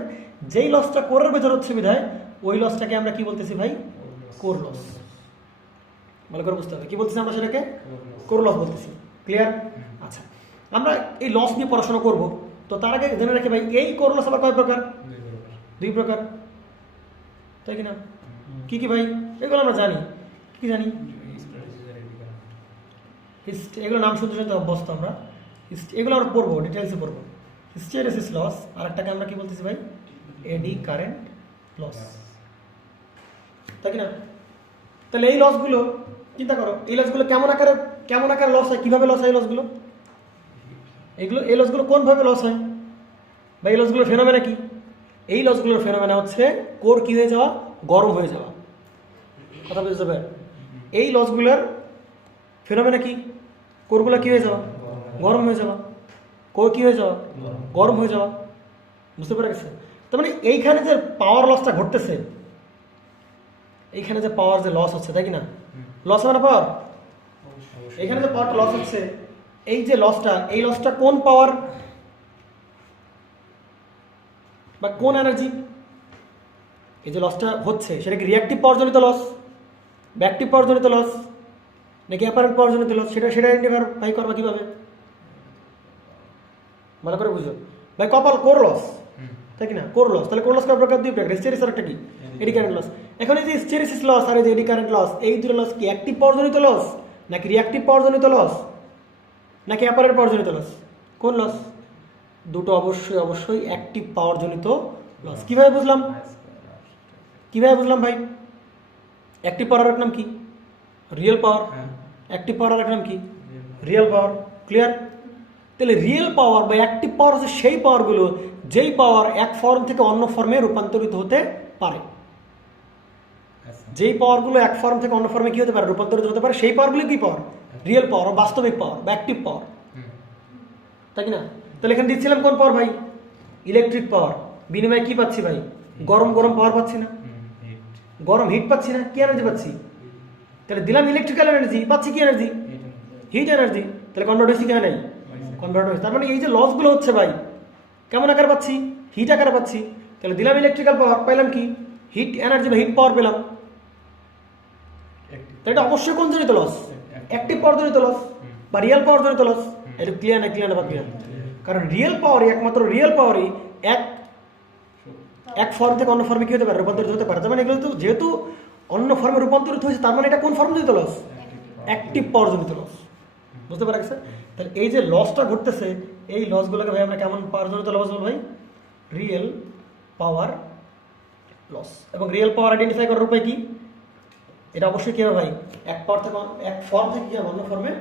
যেই লসটা কোরের ভেতর হচ্ছে বিধায় ওই লসটাকে আমরা কি বলতেছি ভাই? Core loss. ভালো করে বুঝতে হবে কি বলতেছি আমরা, সেটাকে কোর লস বলতেছি। ক্লিয়ার? আচ্ছা, আমরা এই লস নিয়ে পড়াশোনা করব। তো তার আগে জেনে রাখি ভাই, এই কোর লস আবার কয় প্রকার? দুই প্রকার, তাই কি না? কি কি ভাই? এগুলো আমরা জানি। কি জানি? এগুলো নাম শুনতে শুনতে অভ্যস্ত আমরা। এগুলো আমরা পড়বো, ডিটেলসে পড়বো। হিস্টেরেসিস লস, আর একটাকে আমরা কি বলতেছি ভাই? এডি কারেন্ট লস, তাই কি না? তাহলে এই লসগুলো চিন্তা করো, এই লসগুলো কেমন আকারে লস হয়? কিভাবে লস হয় এই লসগুলো? এই লসগুলো কোনভাবে লস হয় বা এই লসগুলোর ফেনোমেনা কি? এই লসগুলোর ফেনোমেনা হচ্ছে কোর কি হয়ে যাওয়া? গরম হয়ে যাওয়া। কথা বুঝতে যাবে? এই লসগুলোর ফেনোমেনা কি? কোরগুলো কি হয়ে যাওয়া? গরম হয়ে যাওয়া। কোর কি হয়ে যাওয়া? গরম হয়ে যাওয়া। বুঝতে পেরে গেছে? তার মানে এইখানে যে পাওয়ার লসটা ঘটতেছে, এইখানে যে পাওয়ার যে লস হচ্ছে, তাই কি না? লস মানে পাওয়ার। এইখানে যে পাওয়ারটা লস হচ্ছে, এই যে লসটা, এই লসটা কোন পাওয়ার বা কোন এনার্জি? এই যে লসটা হচ্ছে সেটা কি রিঅ্যাক্টিভ পাওয়ার জনিত লস, ব্যাকটিভ পাওয়ার জনিত লস, নাকি অ্যাপারেন্ট পাওয়ার জনিত লস? সেটা আইডেন্টিফাই করবা কিভাবে? ভালো করে বুঝো ভাই। কোর লস, তাই কি না? Core loss. তাহলে কোর লস কয় প্রকার? দুই প্রকার। হিস্টেরিসিস আর একটা কি? Eddy current loss. এখন এই যে হিস্টেরিসিস লস আর এই যে এডি কারেন্ট লস, এই দুটো লস কি অ্যাক্টিভ পাওয়ার জনিত লস, নাকি রিঅ্যাক্টিভ পাওয়ার জনিত লস, নাকি অ্যাপারেন্ট পাওয়ার জনিত লস? কোন লস? দুটো অবশ্যই অ্যাক্টিভ পাওয়ার জনিত লস। কিভাবে বুঝলাম? কিভাবে বুঝলাম ভাই? অ্যাক্টিভ পাওয়ার এক নাম কি? Real power. অ্যাক্টিভ পাওয়ার এক নাম কি? Real power. ক্লিয়ার? তাহলে রিয়েল পাওয়ার বা অ্যাক্টিভ পাওয়ার হচ্ছে সেই পাওয়ারগুলো যেই পাওয়ার এক ফর্ম থেকে অন্য ফর্মে রূপান্তরিত হতে পারে। যেই পাওয়ারগুলো এক ফর্ম থেকে অন্য ফর্মে কি হতে পারে? রূপান্তরিত হতে পারে। সেই পাওয়ারগুলো কি পাওয়ার? রিয়েল পাওয়ার, বাস্তবিক পাওয়ার বা অ্যাক্টিভ পাওয়ার, তাই কি না? তাহলে এখানে দিচ্ছিলাম কোন পাওয়ার ভাই? Electric power. বিনিময়ে কি পাচ্ছি ভাই? গরম পাওয়ার পাচ্ছি না? গরম হিট পাচ্ছি না? কি এনার্জি পাচ্ছি? তাহলে দিলাম ইলেকট্রিক্যাল এনার্জি, পাচ্ছি কি এনার্জি? Hit energy. তাহলে কনভার্ট হয়েছে কি হয় নাই? কনভার্ট হয়েছে। তার মানে এই যে লসগুলো হচ্ছে ভাই, কেমন আকারে পাচ্ছি? হিট আকারে পাচ্ছি। তাহলে দিলাম ইলেকট্রিক্যাল পাওয়ার, পাইলাম কি? হিট এনার্জি বা হিট পাওয়ার পেলাম। তাহলে এটা অবশ্যই কোন জনিত লস? অ্যাক্টিভ পাওয়ার জনিত লস বা রিয়েল পাওয়ার জনিত লস। এটা ক্লিয়ার না? ক্লিয়ার না বা ক্লিয়ার? কারণ রিয়েল পাওয়ারই, একমাত্র রিয়েল পাওয়ারই এক ফর্ম থেকে অন্য ফর্মে কি হতে পারে? রূপান্তরিত হতে পারে। তার মানে এগুলো তো যেহেতু অন্য ফর্মে রূপান্তরিত হয়েছে, তার মানে এটা কোন ফর্ম জনিত লস? অ্যাক্টিভ পাওয়ার জনিত লস। বুঝতে পারা গেছে? তাহলে এই যে লসটা ঘটতেছে, এই লসগুলোকে ভাই আমরা কেমন পাওয়ার জনিত লস বলবো ভাই? Real power loss. এবং রিয়েল পাওয়ার আইডেন্টিফাই করার উপায় কি? এটা অবশ্যই কি হবে ভাই? এক ফর্ম থেকে কি হবে? অন্য ফর্মে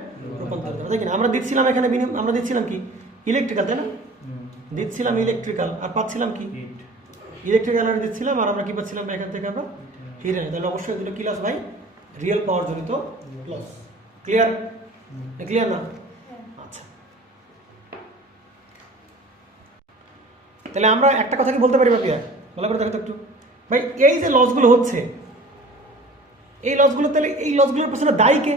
রূপান্তরিত হবে, তাই কি না? আমরা দিচ্ছিলাম এখানে আমরা দিচ্ছিলাম কি? ইলেকট্রিক্যাল, তাই না? দিচ্ছিলাম ইলেকট্রিক্যাল আর পাচ্ছিলাম কি? ইলেকট্রিক্যাল এনার্জি দিচ্ছিলাম আর আমরা কি পাচ্ছিলাম? এখান থেকে আমরা হিট এনার্জি। তাহলে অবশ্যই এগুলো কি লস ভাই? রিয়েল পাওয়ার জনিত লস। ক্লিয়ার? ক্লিয়ার না? আচ্ছা, তাহলে আমরা একটা কথা কি বলতে পারি ভাই? ভালো করে দেখো তো একটু ভাই, এই যে লসগুলো হচ্ছে, এই লসগুলো, তাহলে এই লসগুলোর পেছনে দায়ী কে?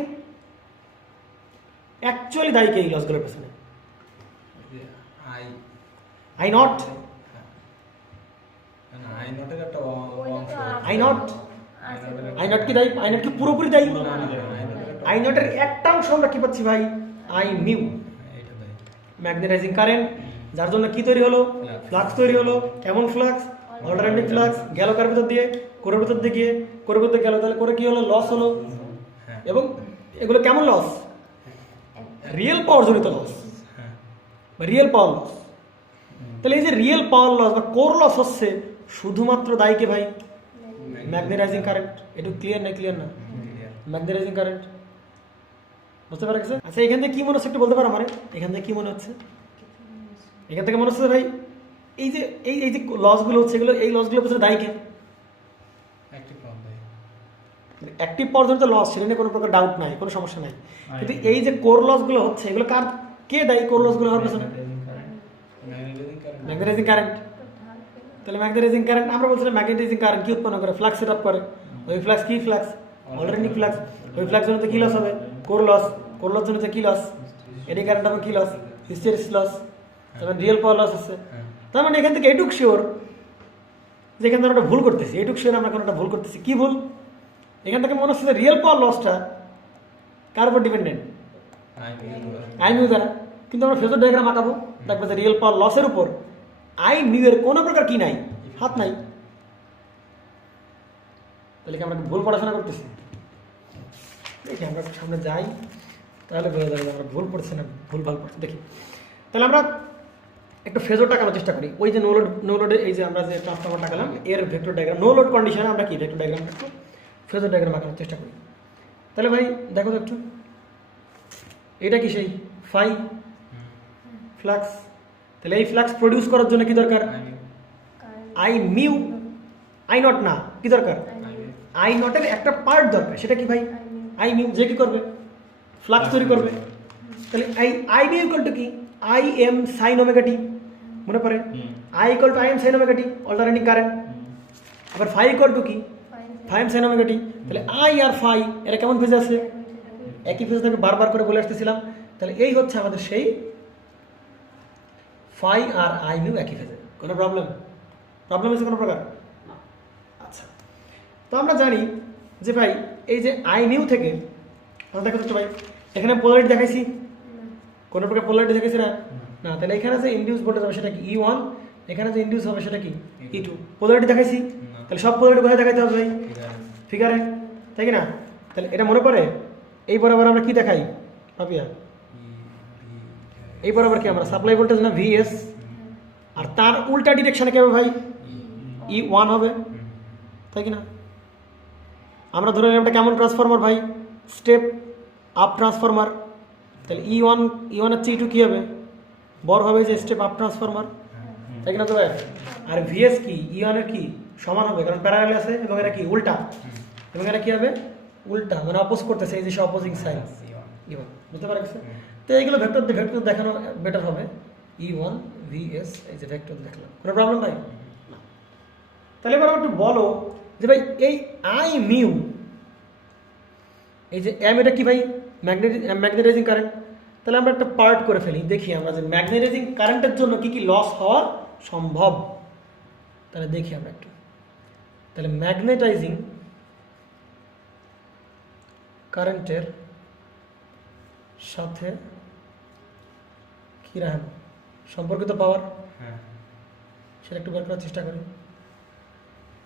অ্যাকচুয়ালি দায়ী কে এই লসগুলোর পেছনে? I not. আই নটের একটা অংশ আই নট আছে আই নট কি দায়ী? আই নট কি পুরোপুরি দায়ী? আই নটের একটা আই নটের একটা অংশ আমরা কি পাচ্ছি ভাই? আই মিউ, এটা দেয় ম্যাগনেটাইজিং কারেন্ট, যার জন্য কি তৈরি হলো? ফ্লাক্স তৈরি হলো। কেমন ফ্লাক্স? Alternative flux. গেল কার ভিতর দিয়ে? কোরের ভিতর দিয়ে গিয়ে, কোরের ভিতর গেল, তাহলে করে কি হলো? লস হলো। হ্যাঁ এবং এগুলো কেমন লস? রিয়েল পাওয়ার জনিত লস, হ্যাঁ রিয়েল পাওয়ার লস। তাহলে এই যে রিয়েল পাওয়ার লস বা কোর লস হচ্ছে শুধুমাত্র দায়ী কে ভাই? Magnetising current. একটু ক্লিয়ার না? ক্লিয়ার না? ম্যাগনেটাইজিং কারেন্ট বুঝতে পারা গেছে? আচ্ছা, এখান থেকে কি মনে হচ্ছে একটু বলতে পারো আমারে? এখান থেকে কি মনে হচ্ছে? এখান থেকে মনে হচ্ছে ভাই এই যে এই যে লসগুলো হচ্ছে, এগুলো এই লসগুলো পেছনে দায়ী কে? অ্যাক্টিভ পাওয়ার দেয় অ্যাক্টিভ পাওয়ার জনিত লস, সেটা নিয়ে কোনো প্রকার ডাউট নাই, কোনো সমস্যা নাই। কিন্তু এই যে কোর লসগুলো হচ্ছে, এগুলো কার, কে দায়ী কোর লসগুলো হওয়ার পেছনে? Magnetising current magnetising current. তাহলে ম্যাগনেটাইজিং কারেন্ট, আমরা বলছিলাম ম্যাগনেটাইজিং কারেন্ট কি উৎপন্ন করে? ফ্লাক্স সেট আপ করে। ওই ফ্লাক্স কি ফ্লাক্স? Alternative flux. ওই ফ্লাক্স জনিত কি লস হবে? Core loss. কোর লস জনিত কি লস? এডি কারেন্ট হবে কি লস? হিস্টেরিস লস। তারপরে রিয়েল পাওয়ার লস হচ্ছে। তার মানে এখান থেকে এটুক শিওর যে এখান থেকে আমরা একটা ভুল করতেছি, এটুক শিওর আমরা কোনো একটা ভুল করতেছি। কি ভুল? এখান থেকে মনে হচ্ছে যে রিয়েল পাওয়ার লসটা কার উপর dependent? I mu I mu দ্বারা। কিন্তু আমরা ফেজর ডায়াগ্রাম আঁকাবো, দেখবো যে রিয়েল পাওয়ার লসের উপর আই মিউ এর কোনো প্রকার কি নাই, হাত নাই। তাহলে কি আমরা ভুল পড়াশোনা করতেছি? দেখি আমরা একটু সামনে যাই, তাহলে বোঝা যাবে যে আমরা ভুল পড়ছি না ভুল ভাল পড়ছি। দেখি তাহলে আমরা একটু ফেজরটা আঁকানোর চেষ্টা করি। ওই যে নো লোডে এই যে আমরা যে ট্রান্সফর্মারটা আঁকালাম এর ভেক্টর ডায়াগ্রাম, নো লোড কন্ডিশনে আমরা কি ভেক্টর ডায়াগ্রাম একটু ফেজর ডায়াগ্রাম আঁকানোর চেষ্টা করি। তাহলে ভাই দেখো তো একটু, এটা কি সেই ফাই ফ্লাক্স? তাহলে এই ফ্লাক্স প্রডিউস করার জন্য কি দরকার? আই মিউ, আই নট না, কি দরকার? আই নটের একটা পার্ট দরকার, সেটা কি ভাই? I mu. যে কি করবে? ফ্লাক্স তৈরি করবে। তাহলে আই মিউ ইকুয়াল টু কি? আই এম সাইন ওমেগা টি। মনে পড়ে? I equal to I am sign omega T, alternating current. আবার ফাই ইকুয়াল টু কি? ফাই এম সাইন ওমেগা টি। তাহলে আই আর ফাই এরা কেমন ফেজে আছে? একই ফেজে থাকে, বারবার করে বলে আসতেছিলাম। তাহলে এই হচ্ছে আমাদের সেই ফাই আর আই মিউ একই ফেজে। কোনো প্রবলেম হচ্ছে কোনো প্রকার? আচ্ছা, তো আমরা জানি যে ভাই এই যে আই মিউ থেকে আমরা দেখো তো ভাই এখানে পোলারিটি দেখাইছি, কোনো প্রকার পোলারিটি দেখাইছি না? না। তাহলে এখানে যে ইনডিউস ভোল্টেজ হবে সেটা কি? E1। এখানে যে ইনডিউস হবে সেটা কি? E2। পোলারিটি দেখাইছি, তাহলে সব পোলারিটি কোথায় দেখাইতে হবে ভাই? ফিগারে, তাই কি না? তাহলে এটা মনে পড়ে এই বরাবর আমরা কি দেখাই পাপিয়া? এই বরাবর কি আমরা সাপ্লাই ভোল্টেজ না VS, আর তার উল্টা ডিরেকশনে কি হবে ভাই? E1 হবে, তাই কি না? আমরা ধরে নিলাম এটা কেমন ট্রান্সফরমার ভাই? Step up transformer. তাহলে E1 এর চেয়ে E2 কি হবে? বড় হবে, যে স্টেপ আপ ট্রান্সফরমার, তাই কি না তো ভাই? আর VS কি E1 এর কি সমান হবে, কারণ প্যারালাল আছে, এবং এটা কি উল্টা, এবং এটা কি হবে? উল্টা, মানে অপোজ করতেছে, এই যে অপোজিং সাইড E1। বুঝতে পারা গেছে? তো এইগুলো ভেক্টর দেখানো বেটার হবে। E1 VS এই যে ভেক্টর দেখলাম, কোনো প্রবলেম ভাই? না। তাহলে এবার একটু বলো যে ভাই এই আই মিউ, এই যে এম, এটা কি ভাই? Magnetising current. তাহলে আমরা একটা পার্ট করে ফেলি, দেখি আমরা যে ম্যাগনেটাইজিং কারেন্টের জন্য কি কি লস হওয়া সম্ভব। তাহলে দেখি আমরা একটু, তাহলে ম্যাগনেটাইজিং কারেন্টের সাথে কি রাখেন সম্পর্কিত পাওয়ার, সেটা একটু বের করার চেষ্টা করি।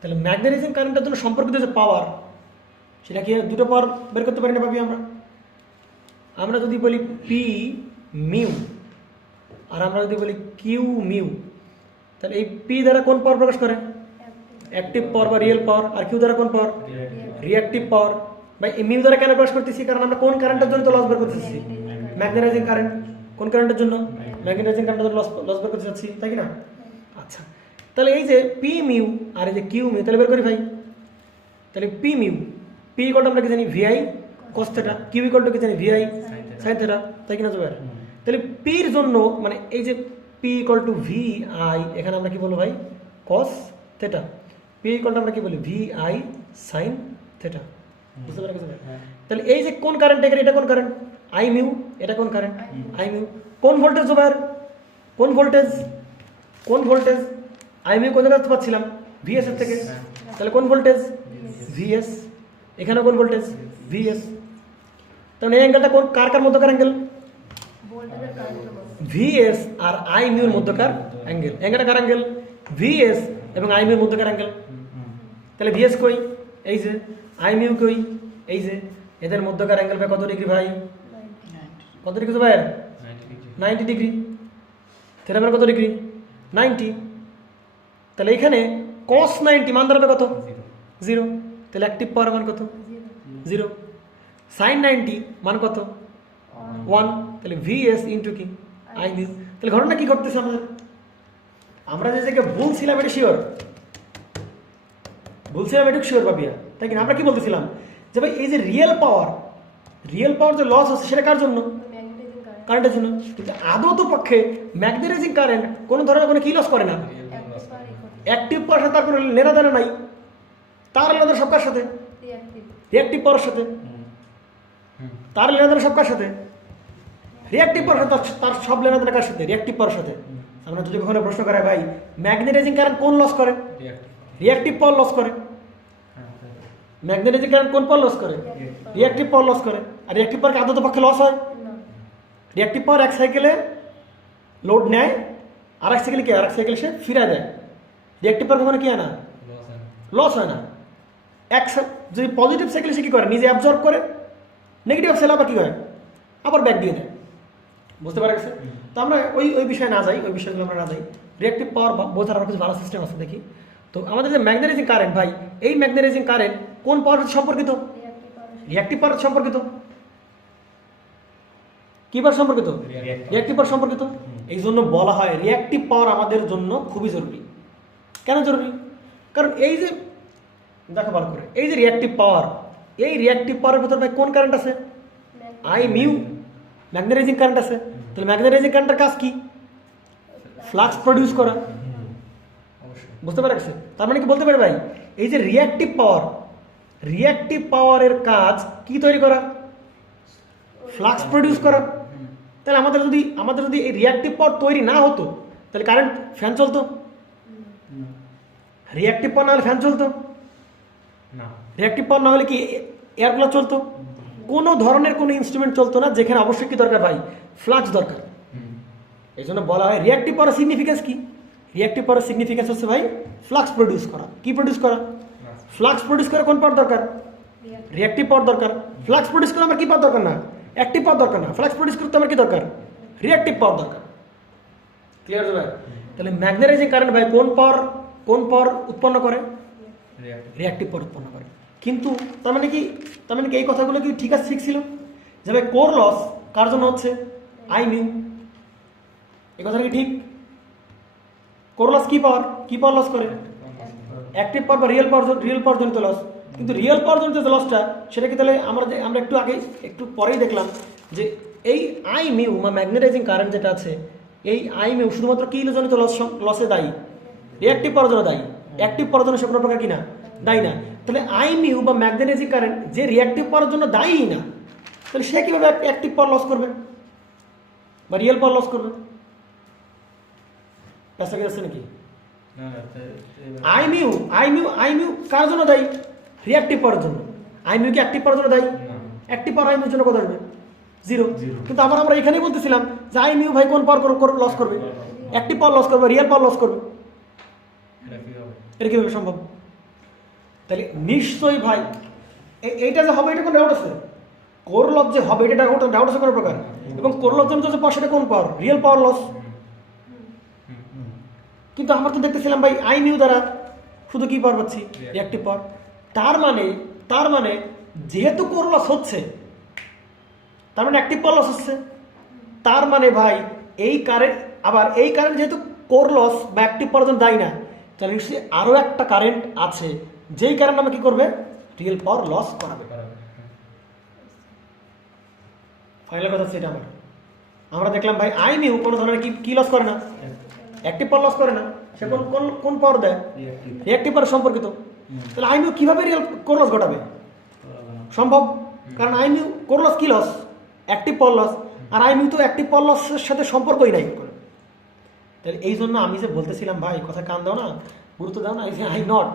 তাহলে ম্যাগনেটাইজিং কারেন্টের জন্য সম্পর্কিত যে পাওয়ার, সেটা কি দুটো পাওয়ার বের করতে পারি না পাবি আমরা যদি বলি পি মিউ, আর আমরা যদি বলি কিউ মিউ, তাহলে এই পি দ্বারা কোন পাওয়ার প্রকাশ করে? অ্যাক্টিভ পাওয়ার বা রিয়েল পাওয়ার। আর কিউ দ্বারা কোন পাওয়ার? রিঅ্যাক্টিভ পাওয়ার। বা এই মিউ দ্বারা কেন প্রকাশ করতেছি? কারণ আমরা কোন কারেন্টের জন্য তো লস বের করতেছি? Magnetising current. কোন কারেন্টের জন্য? ম্যাগনেটাইজিং কারেন্টের জন্য লস বের করতে চাচ্ছি, তাই কি না? আচ্ছা, তাহলে এই যে পি মিউ আর এই যে কিউ মিউ, তাহলে বের করি ভাই। তাহলে P mu, P equal to আমরা কি জানি? VI cos theta. Q equal to কি জানি? ভিআই সাইন থিটা, তাই কি না জুবাইর? তাহলে পির জন্য মানে এই যে পি ইকুয়াল টু ভিআই, এখানে আমরা কি বলবো ভাই? Cos theta. P equal to আমরা কি বলি? VI sine theta. বুঝতে পারা গেছে? তাহলে এই যে কোন কারেন্ট, এটা কোন কারেন্ট? I mu. এটা কোন কারেন্ট? I mu. কোন ভোল্টেজ জুবাইর? কোন ভোল্টেজ? আই মিউ কোন জায়গায় পাচ্ছিলাম? ভিএস এর থেকে, হ্যাঁ। তাহলে কোন ভোল্টেজ? ভিএস। এখানে কোন ভোল্টেজ? ভিএস। তাহলে এই অ্যাঙ্গেলটা কোন কার কার মধ্যকার অ্যাঙ্গেল? ভোল্টেজের কারেন্টের মধ্যে। ভিএস আর আই মিউর মধ্যকার অ্যাঙ্গেল। অ্যাঙ্গেলটা কার অ্যাঙ্গেল? ভিএস এবং আই মিউর মধ্যকার অ্যাঙ্গেল। তাহলে ভিএস কই? এই যে। আই মিউ কই? এই যে। এদের মধ্যকার অ্যাঙ্গেল ভাই কত ডিগ্রি ভাই? কত ডিগ্রি ভাই? 90 ডিগ্রি। থেরামের কত ডিগ্রি? 90। তাহলে এখানে cos 90 মান দাঁড়াবে কত? 0। তাহলে অ্যাক্টিভ পাওয়ার মান কত? 0। sin 90 মান কত? 1। তাহলে ভিএস ইন্টু কি? I mu. তাহলে ঘটনা কি ঘটতেছে আমাদের? আমরা যে জায়গায় ভুলছিলাম এটা শিওর, ভুলছিলাম এটা শিওর পাবিয়া, তাই কিনা? আমরা কি বলতেছিলাম যে ভাই এই যে রিয়েল পাওয়ার যে লস হচ্ছে সেটা কার জন্য? ম্যাগনেটাইজিং কারেন্ট কারেন্টের জন্য। কিন্তু আদৌ পক্ষে ম্যাগনেটাইজিং কারেন্ট কোনো ধরনের কোনো কি লস করে না। অ্যাক্টিভ পাওয়ার সাথে তার কোনো লেনাদেনা নাই, তার লেনাদেনা সব কার সাথে? রিঅ্যাক্টিভ। রিঅ্যাক্টিভ পাওয়ার সাথে। তার লেনাদেনা সব কার সাথে? রিঅ্যাক্টিভ পাওয়ার সাথে। তার সব লেনাদেনা কার সাথে? রিঅ্যাক্টিভ পাওয়ার সাথে। আমরা যদি কখনো প্রশ্ন করাই ভাই ম্যাগনেটাইজিং কারেন্ট কোন লস করে? রিঅ্যাক্টিভ পাওয়ার লস করে। ম্যাগনেটাইজিং কারেন্ট কোন পাওয়ার লস করে? রিঅ্যাক্টিভ পাওয়ার লস করে। আর রিঅ্যাক্টিভ পাওয়ার আদৌ পক্ষে লস হয়? না। রিঅ্যাক্টিভ পাওয়ার এক সাইকেলে লোড নেয়, আর এক সাইকেলে কি? আর এক সাইকেলে সে ফিরে দেয়। রিঅ্যাক্টিভ পাওয়ার কখনো কি হয় না? লস হয় না। যদি পজিটিভ সাইকেলে সে কী করে? নিজে অ্যাবজর্ব করে, নেগেটিভ সেল আবার কী হয়? আবার ব্যাক দিয়ে দেয়। বুঝতে পারা গেছে? তো আমরা ওই বিষয়ে না যাই, ওই বিষয়গুলো আমরা না যাই। রিঅ্যাক্টিভ পাওয়ার বোঝার আরও কিছু ভালো সিস্টেম আছে দেখি। তো আমাদের যে ম্যাগনেটাইজিং কারেন্ট ভাই, এই ম্যাগনেটাইজিং কারেন্ট কোন পাওয়ার সাথে সম্পর্কিত? রিঅ্যাক্টিভ পাওয়ার। রিঅ্যাক্টিভ পাওয়ার সম্পর্কিত। কী পাওয়ার সম্পর্কিত? রিঅ্যাক্টিভ পাওয়ার সম্পর্কিত। এই জন্য বলা হয় রিঅ্যাক্টিভ পাওয়ার আমাদের জন্য খুবই জরুরি। কেন জরুরি? কারণ এই যে দেখো ভালো করে, এই যে রিঅ্যাক্টিভ পাওয়ার, এই রিঅ্যাক্টিভ পাওয়ারের ভিতর ভাই কোন কারেন্ট আছে? আই মিউ, ম্যাগনেটাইজিং কারেন্ট আছে। তাহলে ম্যাগনেটাইজিং কারেন্টের কাজ কি? ফ্লাক্স প্রডিউস করা। বুঝতে পারা গেছে? তার মানে কি বলতে পারে ভাই এই যে রিঅ্যাক্টিভ পাওয়ারের কাজ কি তৈরি করা? ফ্লাক্স প্রডিউস করা। তাহলে আমাদের যদি এই রিঅ্যাক্টিভ পাওয়ার তৈরি না হতো তাহলে কারেন্ট ফ্যান চলতো? রিঅ্যাক্টিভ পাওয়ার না হলে ফ্যান চলতো? না। রিঅ্যাক্টিভ পাওয়ার না হলে কি এয়ার কুলার চলতো? কোনো ধরনের কোনো ইনস্ট্রুমেন্ট চলতো না, যেখানে অবশ্যই কি দরকার ভাই? ফ্লাক্স দরকার। এই জন্য বলা হয় রিঅ্যাক্টিভ পাওয়ার সিগনিফিকেন্স কি? রিঅ্যাক্টিভ পাওয়ার সিগনিফিকেন্স হচ্ছে ভাই ফ্লাক্স প্রডিউস করা। কি প্রডিউস করা? ফ্লাক্স প্রডিউস করা কোন পাওয়ার দরকার? রিঅ্যাক্টিভ পাওয়ার দরকার। ফ্লাক্স প্রডিউস করতে আমার কি পাওয়ার দরকার না? অ্যাক্টিভ পাওয়ার দরকার না। ফ্লাক্স প্রডিউস করতে আমার কি দরকার? রিঅ্যাক্টিভ পাওয়ার দরকার। ক্লিয়ার ভাই? তাহলে ম্যাগনেটাইজিং কারেন্ট ভাই কোন পাওয়ার উৎপন্ন করে? রিঅ্যাক্টিভ পাওয়ার উৎপন্ন করে। কিন্তু তার মানে কি এই কথাগুলো কি ঠিক ছিল যে ভাই কোর লস কার জন্য হচ্ছে? I mu. এই কথাটা কি ঠিক? কোর লস কি পাওয়ার লস করে? অ্যাক্টিভ পাওয়ার বা রিয়েল পাওয়ার জনিত লস। কিন্তু রিয়েল পাওয়ার জনিত যে লসটা সেটা কি তাহলে আমরা একটু পরেই দেখলাম যে এই আই মিউ বা ম্যাগনেটাইজিং কারেন্ট যেটা আছে, এই আই মিউ শুধুমাত্র কি জনিত লসে দায়ী? রিঅ্যাক্টিভ পাওয়ার জন্য দায়ী। অ্যাক্টিভ পাওয়ার জন্য সে কোনো প্রকার কি না? দায়ী না। তাহলে আই মিউ বা ম্যাগনেটাইজিং কারেন্ট যে রিঅ্যাক্টিভ পাওয়ার জন্য দায়ী না, তাহলে সে কীভাবে অ্যাক্টিভ পাওয়ার লস করবে বা রিয়েল পাওয়ার লস করবে? পেশা কি যাচ্ছে নাকি? আই মিউ কার জন্য দায়ী? রিঅ্যাক্টিভ পাওয়ার জন্য। আই মিউ কি অ্যাক্টিভ পাওয়ার জন্য দায়ী? অ্যাক্টিভ পাওয়ার আই মিউর জন্য কত আসবে? 0। কিন্তু আমরা এখানেই বলতেছিলাম যে আই মিউ ভাই কোন পাওয়ার লস করবে? অ্যাক্টিভ পাওয়ার লস করবে, রিয়েল পাওয়ার লস করবে। এটা কীভাবে সম্ভব? তাহলে নিশ্চয়ই ভাই এইটা যে হবে এটা কোনো ডাউট আছে? কোর লস যে হবে এটা ডাউট আছে কোনো প্রকার? এবং কোর লস জন্য যে পাওয়ার সেটা কোন পাওয়ার? Real power loss. কিন্তু আমরা তো দেখতেছিলাম ভাই আই মিউ দ্বারা শুধু কি পাওয়ার পাচ্ছি? রিঅ্যাক্টিভ পাওয়ার। তার মানে যেহেতু কোর লস হচ্ছে, তার মানে অ্যাক্টিভ পাওয়ার লস হচ্ছে। তার মানে ভাই এই কারেন্ট যেহেতু কোর লস বা অ্যাক্টিভ পাওয়ার জন্য দায়ী না, তাহলে নিশ্চয়ই আরও একটা কারেন্ট আছে যেই কারেন্ট আমাকে কি করবে? রিয়েল পাওয়ার লস করাবে। ফাইনাল কথা হচ্ছে এটা আমরা দেখলাম ভাই আই মিউ কোনো ধরনের কি লস করে না? অ্যাক্টিভ পাওয়ার লস করে না। সে কোন পাওয়ার দেয়? রিঅ্যাক্টিভ পাওয়ার সম্পর্কিত। তাহলে আই মিউ কীভাবে রিয়েল কোর লস ঘটাবে? সম্ভব। কারণ আই মিউ কোর লস কি লস? Active power loss. আর আই মিউ তো অ্যাক্টিভ পাওয়ার লসের সাথে সম্পর্কই নাই। তাহলে এই জন্য আমি যে বলতেছিলাম ভাই কথা কান দাও না, গুরুত্ব দাও না, এই যে আই নট,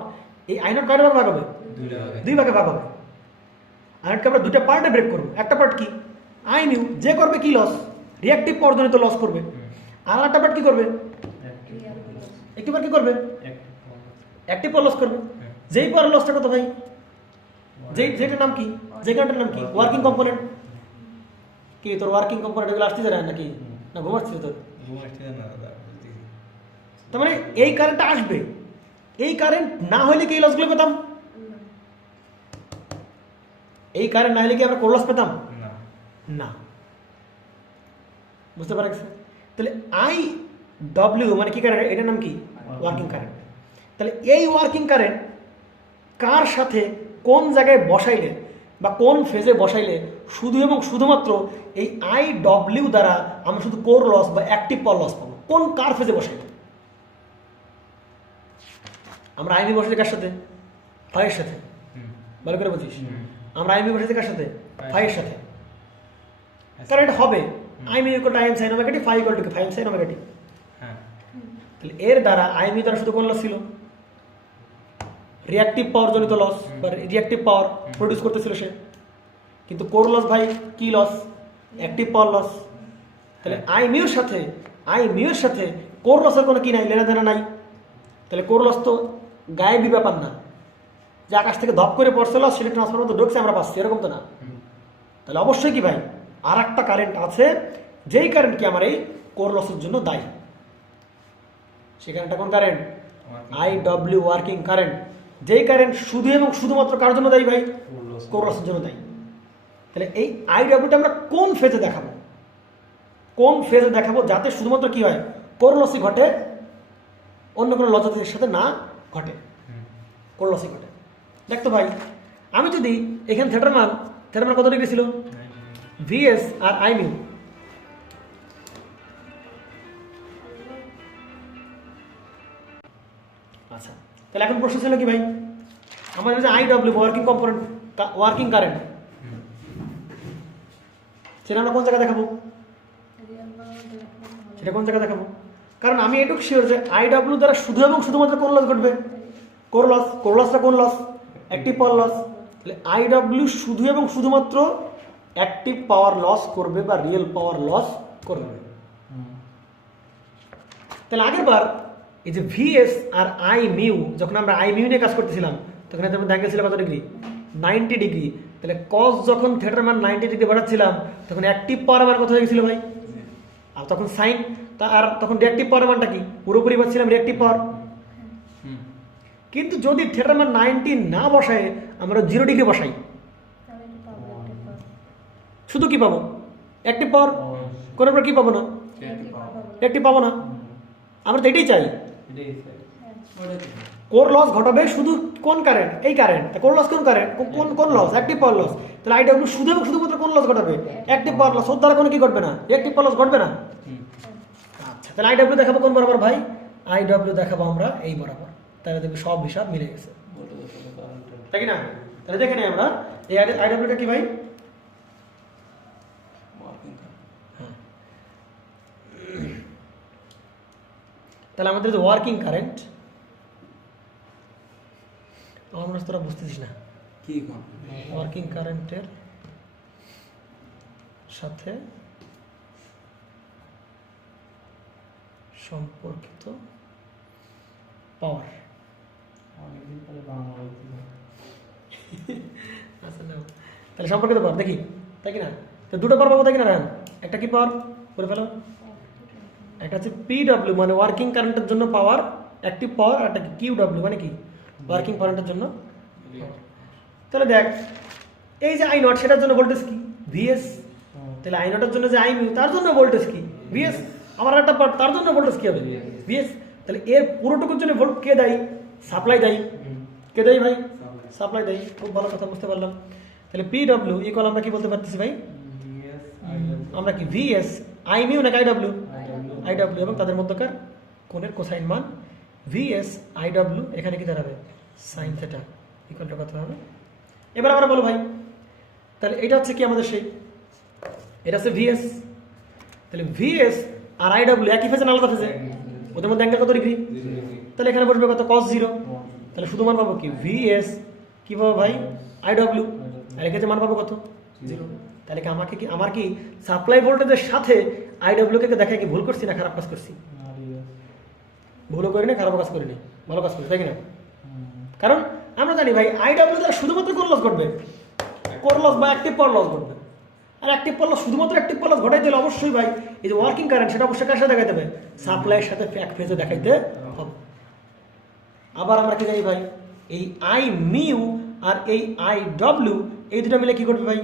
এই আই নট কয়টা ভাগ হবে? দুইটা হবে। 2 ভাগে ভাগ হবে। আই নটকে আমরা দুটো পার্টে ব্রেক করবো। একটা পার্ট কি? আই মিউ, যে করবে কি লস? রিঅ্যাক্টিভ পাওয়ার জন্য তো লস করবে। আর একটা পার্ট কি করবে? একটি পার্ট কি করবে? অ্যাক্টিভ পাওয়ার লস করবে। যেই পাওয়ার লসটা কত ভাই? যেটার নাম কি? যে কারণটার নাম কি? Working component. কি তোর ওয়ার্কিং কম্পোনেন্ট এগুলো আসতে যায় নাকি? না ঘুমাচ্ছিস তোর? ঘুমাচ্ছি না দাদা, বুঝতেছি। তার মানে এই কারেন্টটা আসবে, এই কারেন্ট না হলে কি এই লসগুলো পেতাম? এই কারেন্ট না হলে কি আমরা কোর লস পেতাম? না। না। বুঝতে পারছেন? তাহলে আই ডব্লিউ মানে কি কারেন্ট? এটার নাম কি? Working current. তাহলে এই ওয়ার্কিং কারেন্ট কার সাথে কোন জায়গায় বসাইলে বা কোন ফেজে বসাইলে শুধু এবং শুধুমাত্র এই আই ডব্লিউ দ্বারা আমরা শুধু কোর লস বা অ্যাক্টিভ পাওয়ার লস পাবো, কোন কার ফেজে বসাইলে? আমরা আইমি বসাইছি কার সাথে? ফাইয়ের সাথে। ভালো করে বুঝিস, আমরা আইমি বসাইছি কার সাথে? ফাইয়ের সাথে। কারণ এটা হবে I m equal to I m sine omega t, phi equal to phi sine omega t. হ্যাঁ। তাহলে এর দ্বারা আইমি দ্বারা শুধু কোন লস ছিল? রিঅ্যাক্টিভ পাওয়ার জনিত লস বা রিঅ্যাক্টিভ পাওয়ার প্রডিউস করতেছিল সে। কিন্তু কোর লস ভাই কি লস? Active power loss. তাহলে আই মিউর সাথে কোর লসের কোনো কি নাই, লেনা দেনা নাই। তাহলে কোর লস তো গায়েবী ব্যাপার না যে আকাশ থেকে ধপ করে পড়ছে লস, সেটা ট্রান্সফরমার তো ঢুকছে আমরা পাচ্ছি, এরকম তো না। তাহলে অবশ্যই কি ভাই আর একটা কারেন্ট আছে, যেই কারেন্ট কি আমার এই কোর লসের জন্য দায়ী। সেই কারেন্টটা কোন current? I W working current. যেই কারেন্ট শুধু এবং শুধুমাত্র কার জন্য দায়ী ভাই? কোর লসের জন্য দায়ী। তাহলে এই আই ডব্লিউটা আমরা কোন ফেজে দেখাবো? কোন ফেজে দেখাবো যাতে শুধুমাত্র কি হয়? কোর লসই ঘটে, অন্য কোনো লসের সাথে না ঘটে, কোর লসই ঘটে। দেখতো ভাই, আমি যদি এখানে থিটার মান কত ডিগ্রি ছিল? ভিএস আর আই মিউ। আচ্ছা, তাহলে এখন প্রশ্ন ছিল কি ভাই, আমাদের যে I W working component, working current, সেটা আমরা কোন জায়গায় দেখাবো? সেটা কোন জায়গায় দেখাবো? কারণ আমি এটুকু শিওর যে আই ডব্লিউ দ্বারা শুধু এবং শুধুমাত্র কোন লস ঘটবে? Core loss. কোর লসটা কোন লস? Active power loss. তাহলে আই ডব্লিউ শুধু এবং শুধুমাত্র অ্যাক্টিভ পাওয়ার লস করবে বা রিয়েল পাওয়ার লস করবে। তাহলে আগের বার এই যে ভিএস আর আই মিউ, যখন আমরা আই মিউ নিয়ে কাজ করতেছিলাম তখন এদের মধ্যে অ্যাঙ্গেল ছিল কত ডিগ্রি? 90 ডিগ্রি। তাহলে কস যখন থিটার মান 90 ডিগ্রি বাড়াচ্ছিলাম তখন অ্যাক্টিভ পাওয়ার মান কত হয়ে গেছিল ভাই? আর তখন সাইন, আর তখন রিঅ্যাক্টিভ পাওয়ার মানটা কি? পুরোপুরি পাচ্ছিলাম রিঅ্যাক্টিভ পাওয়ার। কিন্তু যদি থিটার মান 90 না বসায় আমরা 0 ডিগ্রি বসাই, শুধু কি পাবো? অ্যাক্টিভ পাওয়ার। কোনো কি পাবো না? অ্যাক্টিভ পাবো না। আমরা তো এটাই চাই। কোর লস ঘটাবে শুধু কোন কারেন্ট? এই কারেন্ট। কোর লস কোন কারেন্ট? কোন লস? Active power loss. তাহলে আই ডব্লিউ শুধু এবং শুধুমাত্র কোন লস ঘটাবে? Active power loss. ওর দ্বারা কোনো কি ঘটবে না? অ্যাক্টিভ পাওয়ার লস ঘটবে না। আচ্ছা, তাহলে আই ডব্লিউ দেখাবো কোন বরাবর ভাই? আই ডব্লিউ দেখাবো আমরা এই বরাবর। তাহলে দেখবি সব হিসাব মিলে গেছে, তাই কি না? তাহলে দেখে নেই আমরা এই আই ডব্লিউটা কি ভাই? তাহলে আমাদের যে ওয়ার্কিং কারেন্ট, আমার মনে হচ্ছে তোরা বুঝতেছিস না। কি কোন? ওয়ার্কিং কারেন্টের সাথে সম্পর্কিত পাওয়ার। আচ্ছা না, তাহলে সম্পর্কিত পাওয়ার দেখি, তাই কি না? তো দুটো পাওয়ার পাবো, তাই কি না? একটা কি পাওয়ার করে ফেলো? একটা হচ্ছে পিডব্লিউ মানে ওয়ার্কিং কারেন্টের জন্য পাওয়ার, অ্যাক্টিভ পাওয়ার। আর একটা কি কিউডব্লিউ মানে কি? ওয়ার্কিং কারেন্টের জন্য। তাহলে দেখ, এই যে আই নট সেটার জন্য ভোল্টেজ কি? ভিএস। তাহলে আই নটের জন্য যে আই মিউ তার জন্য ভোল্টেজ কি? ভিএস। আমার একটা পার্ট তার জন্য ভোল্টেজ কি হবে? ভিএস। তাহলে এর পুরোটুকুর জন্য ভোল্ট কে দেয়? সাপ্লাই দেয়। কে দেয় ভাই? সাপ্লাই দেয়। খুব ভালো কথা, বুঝতে পারলাম। তাহলে পিডব্লিউ ইকুয়াল আমরা কি বলতে পারতেছি ভাই? আমরা কি ভিএস আই মিউ নাকি আই ডব্লিউ? আই ডব্লিউ, এবং তাদের মধ্যকার কোণের কোসাইন মান ভিএস আই ডব্লিউ, এখানে কি দাঁড়াবে? সাইন থিটা ইকুয়াল টু কত হবে? এবার আমরা বলো ভাই, তাহলে এটা হচ্ছে কি আমাদের সেই, এটা হচ্ছে ভিএস। তাহলে ভিএস আর আই ডব্লিউ একই ফেজে না আলাদা ফেজে? ওদের মধ্যে অ্যাঙ্গেল কত ডিগ্রি? তাহলে এখানে বসবে কত? cos 0। তাহলে শুধু মান পাবো কি VS, কি পাবো ভাই IW, আর এক্ষেত্রে মান পাবো কত? 0। তাহলে কি আমার কি সাপ্লাই ভোল্টেজের সাথে IW কে দেখায় কি ভুল করছি না খারাপ কাজ করছি? ভুলও করিনি, খারাপ কাজ করিনি, ভালো কাজ করছি, তাই কি না? কারণ আমরা জানি ভাই IW দ্বারা শুধুমাত্র কোন লস ঘটবে? কোর লস বা অ্যাক্টিভ পাওয়ার লস ঘটবে। আর অ্যাক্টিভ পাওয়ার লস, শুধুমাত্র অ্যাক্টিভ পাওয়ার লস ঘটাইতে হলে অবশ্যই ভাই এই যে ওয়ার্কিং কারেন্ট সেটা অবশ্যই কার সাথে দেখাইতে হবে? সাপ্লাইয়ের সাথে এক ফেজে দেখাইতে হবে। আবার আমরা কি জানি ভাই এই I মিউ আর এই IW এই দুটো মিলে কি করবে ভাই?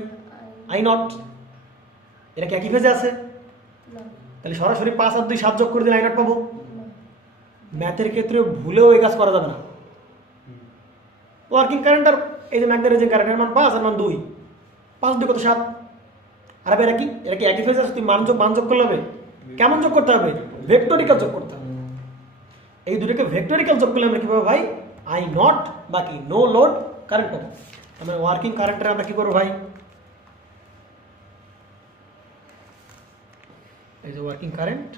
I not. এটা কি একই ফেজে আছে? না, তাহলে সরাসরি 5 আর 2 7 যোগ করে দিলে I নট পাবো। ম্যাথের ক্ষেত্রে ভুলেও এই কাজ করা যাবে না। ওয়ার্কিং কারেন্ট আর এই যে ম্যাগনেটাইজিং কারেন্টের মান 5 আর মান 2, 5 2 কত? 7। আর এরা কি একই ফেজে আছে? তুই মান যোগ করলে হবে। কেমন যোগ করতে হবে? ভেক্টরিক্যাল যোগ করতে হবে। এই দুটোকে ভেক্টরিক্যাল যোগ করলে আমরা কি পাবো ভাই? I নট বাকি নো লোড কারেন্ট পাবো। আমরা ওয়ার্কিং কারেন্টের আমরা কি করবো ভাই? এই যে ওয়ার্কিং কারেন্ট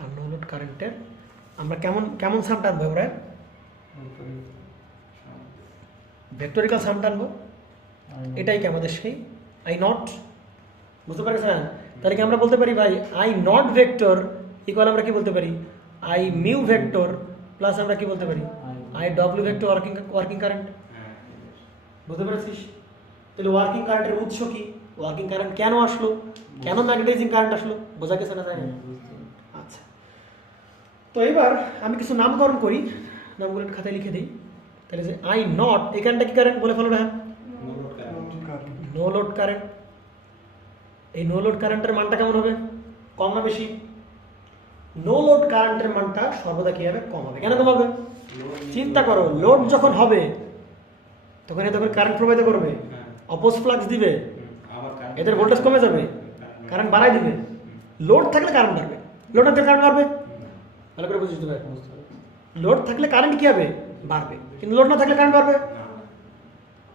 আর নো লোড কারেন্টের আমরা কেমন সাম টানবো? আমরা ভেক্টরিক্যাল সাম টানবো। এটাই কি আমাদের সেই I নট? বুঝতে পারছেন? তাহলে কি আমরা বলতে পারি ভাই I নট ভেক্টর ইকুয়াল আমরা কি বলতে পারি? I মিউ ভেক্টর প্লাস আমরা কি বলতে পারি? IW vector working current. বুঝতে পেরেছিস? তাহলে ওয়ার্কিং কারেন্টের উৎস কি? ওয়ার্কিং কারেন্ট কেন আসলো? কেন ম্যাগনেটাইজিং কারেন্ট আসলো? বোঝা গেছে না? জানেন? আচ্ছা, তো এবার আমি কিছু নামকরণ করি, নামগুলো একটু খাতায় লিখে দিই। তাহলে যে I নট এখানটা কি কারেন্ট বলে ফেলো না? No load current. এই নো লোড কারেন্টের মানটা কেমন হবে? কম না বেশি? নো লোড কারেন্টের মানটা সর্বদা কি হবে? কম হবে। কেন কম হবে? চিন্তা করো, লোড যখন হবে তখন কারেন্ট প্রবাহিত করবে, অপোজ ফ্লাক্স দিবে, এদের ভোল্টেজ কমে যাবে, কারেন্ট বাড়াই দিবে। লোড থাকলে কারেন্ট বাড়বে, লোড না থাকলে কারেন্ট বাড়বে। ভালো করে বুঝতে হবে। লোড থাকলে কারেন্ট কি হবে? বাড়বে, কিন্তু লোড না থাকলে কারেন্ট বাড়বে।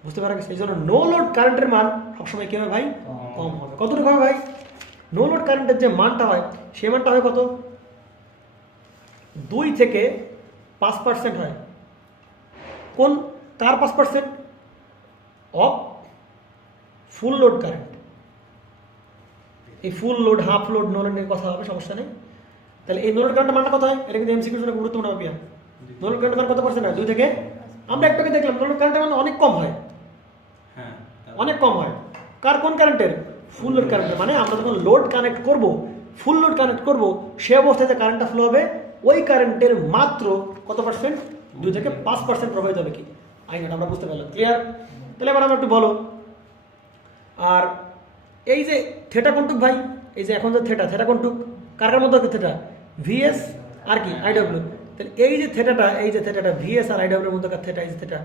বুঝতে পারা গেছে? এই জন্য নো লোড কারেন্টের মান সবসময় কি হবে ভাই? কম হবে। কতটুকু হবে ভাই? নো লোড কারেন্টের যে মানটা হয় সেই মানটা হয় কত? 2 থেকে 5% হয়। কোন কার 5%? Of full load current. এই full load, half load, no load নিয়ে কথা হবে, সমস্যা নেই। তাহলে এই নো লোড কারেন্টের মানটা কত হয়? এটা কিন্তু এমসিকিউর জন্য গুরুত্বপূর্ণ হবে। নো লোড কারেন্টের মান কত পার্সেন্ট হয়? 2 থেকে, আমরা একটাকে দেখলাম নো লোড কারেন্টের মান অনেক কম হয়, অনেক কম হয়। কোন কারেন্টের? ফুল লোড কারেন্টের। মানে আমরা যখন লোড কানেক্ট করব, ফুল লোড কানেক্ট করব, সে অবস্থায় যে কারেন্টটা ফ্লো হবে ওই কারেন্টের মাত্র কত পার্সেন্ট? 2 থেকে 5% প্রবাহিত হবে কি? I not. আমরা বুঝতে পারলাম, ক্লিয়ার? তাহলে এবার আমরা একটু বলো। আর এই যে থেটা কোনটুক ভাই? এই যে এখন যে থেটা কোনটুক? কার মধ্যে আছে থেটা? VS আর কি IW। তাহলে এই যে থেটাটা VS আর IW এর মধ্যে থেটা, এই যে থেটা,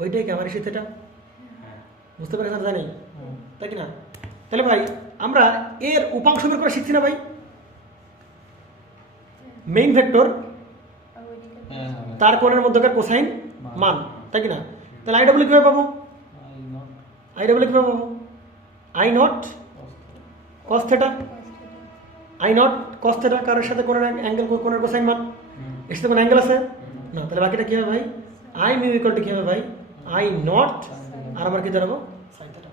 ওইটাই কি আমার সেই থেটা? বুঝতে পারছেন? জানি, তাই কি না? তাহলে ভাই আমরা এর উপাংশ বের করে শিখছি না ভাই? মেইন ভেক্টর আর ওইদিকে তার কোণের মধ্যকার কোসাইন মান, তাই কি না? তাহলে IW কিভাবে পাবো? IW কিভাবে পাবো? I not cos theta. I not cos theta কারের সাথে কোণের অ্যাঙ্গেল, কোণের কোসাইন মান, এর সাথে কোনো অ্যাঙ্গেল আছে না? তাহলে বাকিটা কি হবে ভাই? I মিউ ইকুয়াল টু কি হবে ভাই? I নট আর আমার কি দাঁড়াবো? sin theta.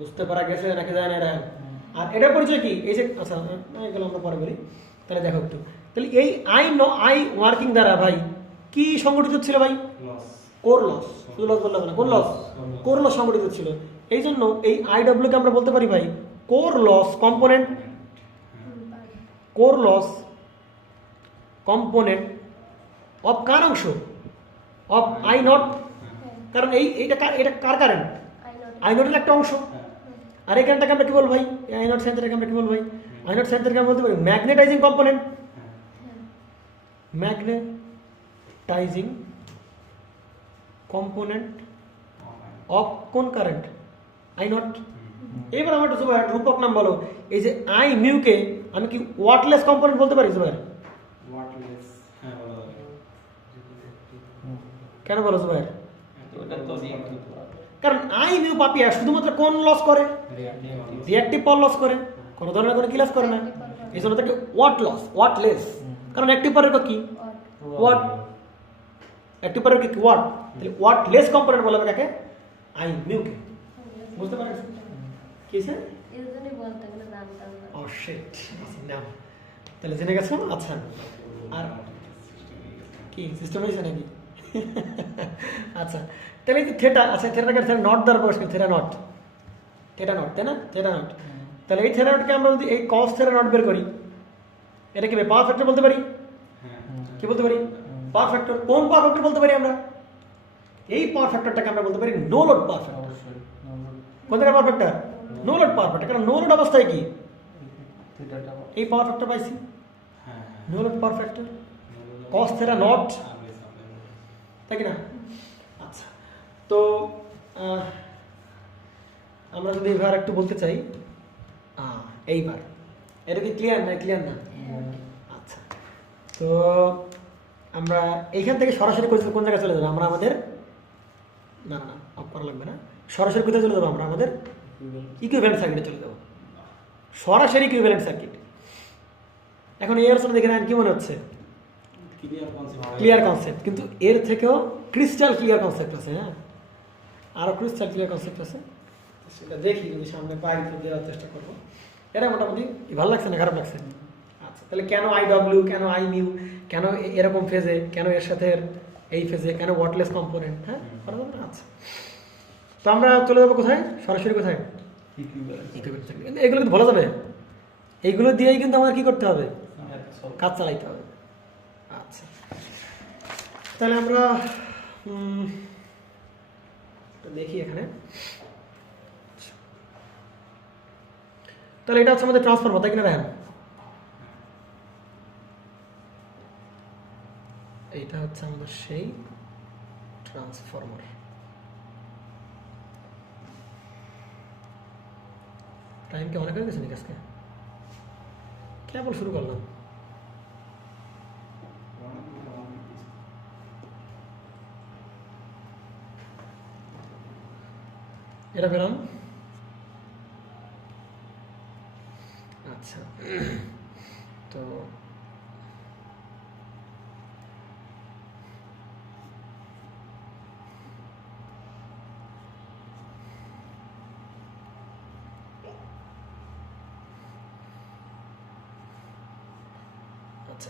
বুঝতে পারা গেছে নাকি যায় না এরা? আর এটার পরিচয় কি? এই যে আচ্ছা এগুলো আমরা পরে বলি। তাহলে দেখো একটু, তাহলে এই I ওয়ার্কিং দ্বারা ভাই কি সংগঠিত ছিল ভাই? Core loss. শুধু লস বললাম না, কোন লস? কোর লস সংগঠিত ছিল। এই জন্য এই IW কে আমরা বলতে পারি ভাই core loss component, core loss component of কার অংশ? Of I naught. কারণ এটা কার কারেন্ট? I নটের একটা অংশ। আর এই কারেন্টটাকে আমরা কি বলবো ভাই? I নট সাইন থিটাকে আমরা কি বলবো ভাই? I নট সাইন থিটাকে আমরা বলতে পারি magnetising component. Magnetising component of কোন কারেন্ট? I naught. এবার আমরা জুবাইর রূপক নাম বলো। এই যে I মিউকে আমি কি ওয়াটলেস কম্পোনেন্ট বলতে পারি জুবাইর? কেন বলো জুবাইর? কারণ I মিউ পাপিয়া শুধুমাত্র কোন লস করে? রিঅ্যাক্টিভ পাওয়ার লস করে, কোনো ধরনের কোনো কি লস করে না। এই জন্য তাকে ওয়াটলেস কারণ অ্যাক্টিভ পাওয়ার একক কি? Watt watt. অ্যাক্টিভ পাওয়ার কি ওয়াট, তাহলে ওয়াট লেস কম্পোনেন্ট বলা হবে কাকে? আই মিউকে। বুঝতে পারেন কি স্যার? এর জন্যই বলতে গেলে জানতাম না। ও শিট, নাও তাহলে জেনে গেছো। আচ্ছা আর কি সিস্টেম হয়েছে নাকি? আচ্ছা তাহলে এই যে থেটা, আচ্ছা থেটাকে থেটা নট দ্বারা প্রকাশ করি, থেটা নট, থেটা নট, তাই না? Theta not. তাহলে এই থেটা নটকে আমরা যদি এই কস থেটা নট বের করি, এটা কি পাওয়ার ফ্যাক্টর বলতে পারি? কি বলতে পারি? পাওয়ার ফ্যাক্টর। কোন পাওয়ার ফ্যাক্টর বলতে পারি আমরা? এই পাওয়ার ফ্যাক্টরটাকে আমরা বলতে পারি নো লোড পাওয়ার ফ্যাক্টর। কোন জায়গার power factor? No load power factor. কারণ নো লোড অবস্থায় কি এই পাওয়ার ফ্যাক্টর পাইছি, no load power factor cos theta naught, তাই কি না? আচ্ছা তো আমরা যদি এবার একটু বলতে চাই, এইবার এটা কি ক্লিয়ার না? ক্লিয়ার না? আচ্ছা তো আমরা এইখান থেকে সরাসরি কোন জায়গায় চলে যাবো? আমরা আমাদের না না অফ করা লাগবে না, সরাসরি কোথায় চলে যাবো? আমরা আমাদের ইকুইভ্যালেন্ট সার্কিটে চলে যাবো, সরাসরি ইকুইভ্যালেন্ট সার্কিট। এখন এই আলোচনা দেখে নেন কি মনে হচ্ছে? ক্লিয়ার কনসেপ্ট, কিন্তু এর থেকেও ক্রিস্টাল ক্লিয়ার কনসেপ্ট আছে। হ্যাঁ আরও ক্রিস্টাল ক্লিয়ার কনসেপ্ট আছে, সেটা দেখি যদি সামনে পাই তো দেওয়ার চেষ্টা করবো। এটা মোটামুটি ভালো লাগছে না খারাপ লাগছে? আচ্ছা তাহলে কেন আই ডব্লিউ, কেন আই মিউ, কেন এরকম ফেজে, কেন এর সাথে এই ফেজে, কেন ওয়াটলেস কম্পোনেন্ট? হ্যাঁ আচ্ছা তো আমরা চলে যাবো কোথায়? সরাসরি কোথায়? এগুলো কিন্তু বলা যাবে, এইগুলো দিয়েই কিন্তু আমাদের কি করতে হবে? কাজ চালাইতে হবে। আচ্ছা তাহলে আমরা দেখি এখানে। তাহলে এটা হচ্ছে আমাদের ট্রান্সফরমার, তাই কিনা দেখেন? এইটা হচ্ছে আমাদের সেই ট্রান্সফরমার। টাইম কি অনেক হয়ে গেছে নাকি আজকে? কেবল শুরু করলাম। এটা পেলাম। আচ্ছা তো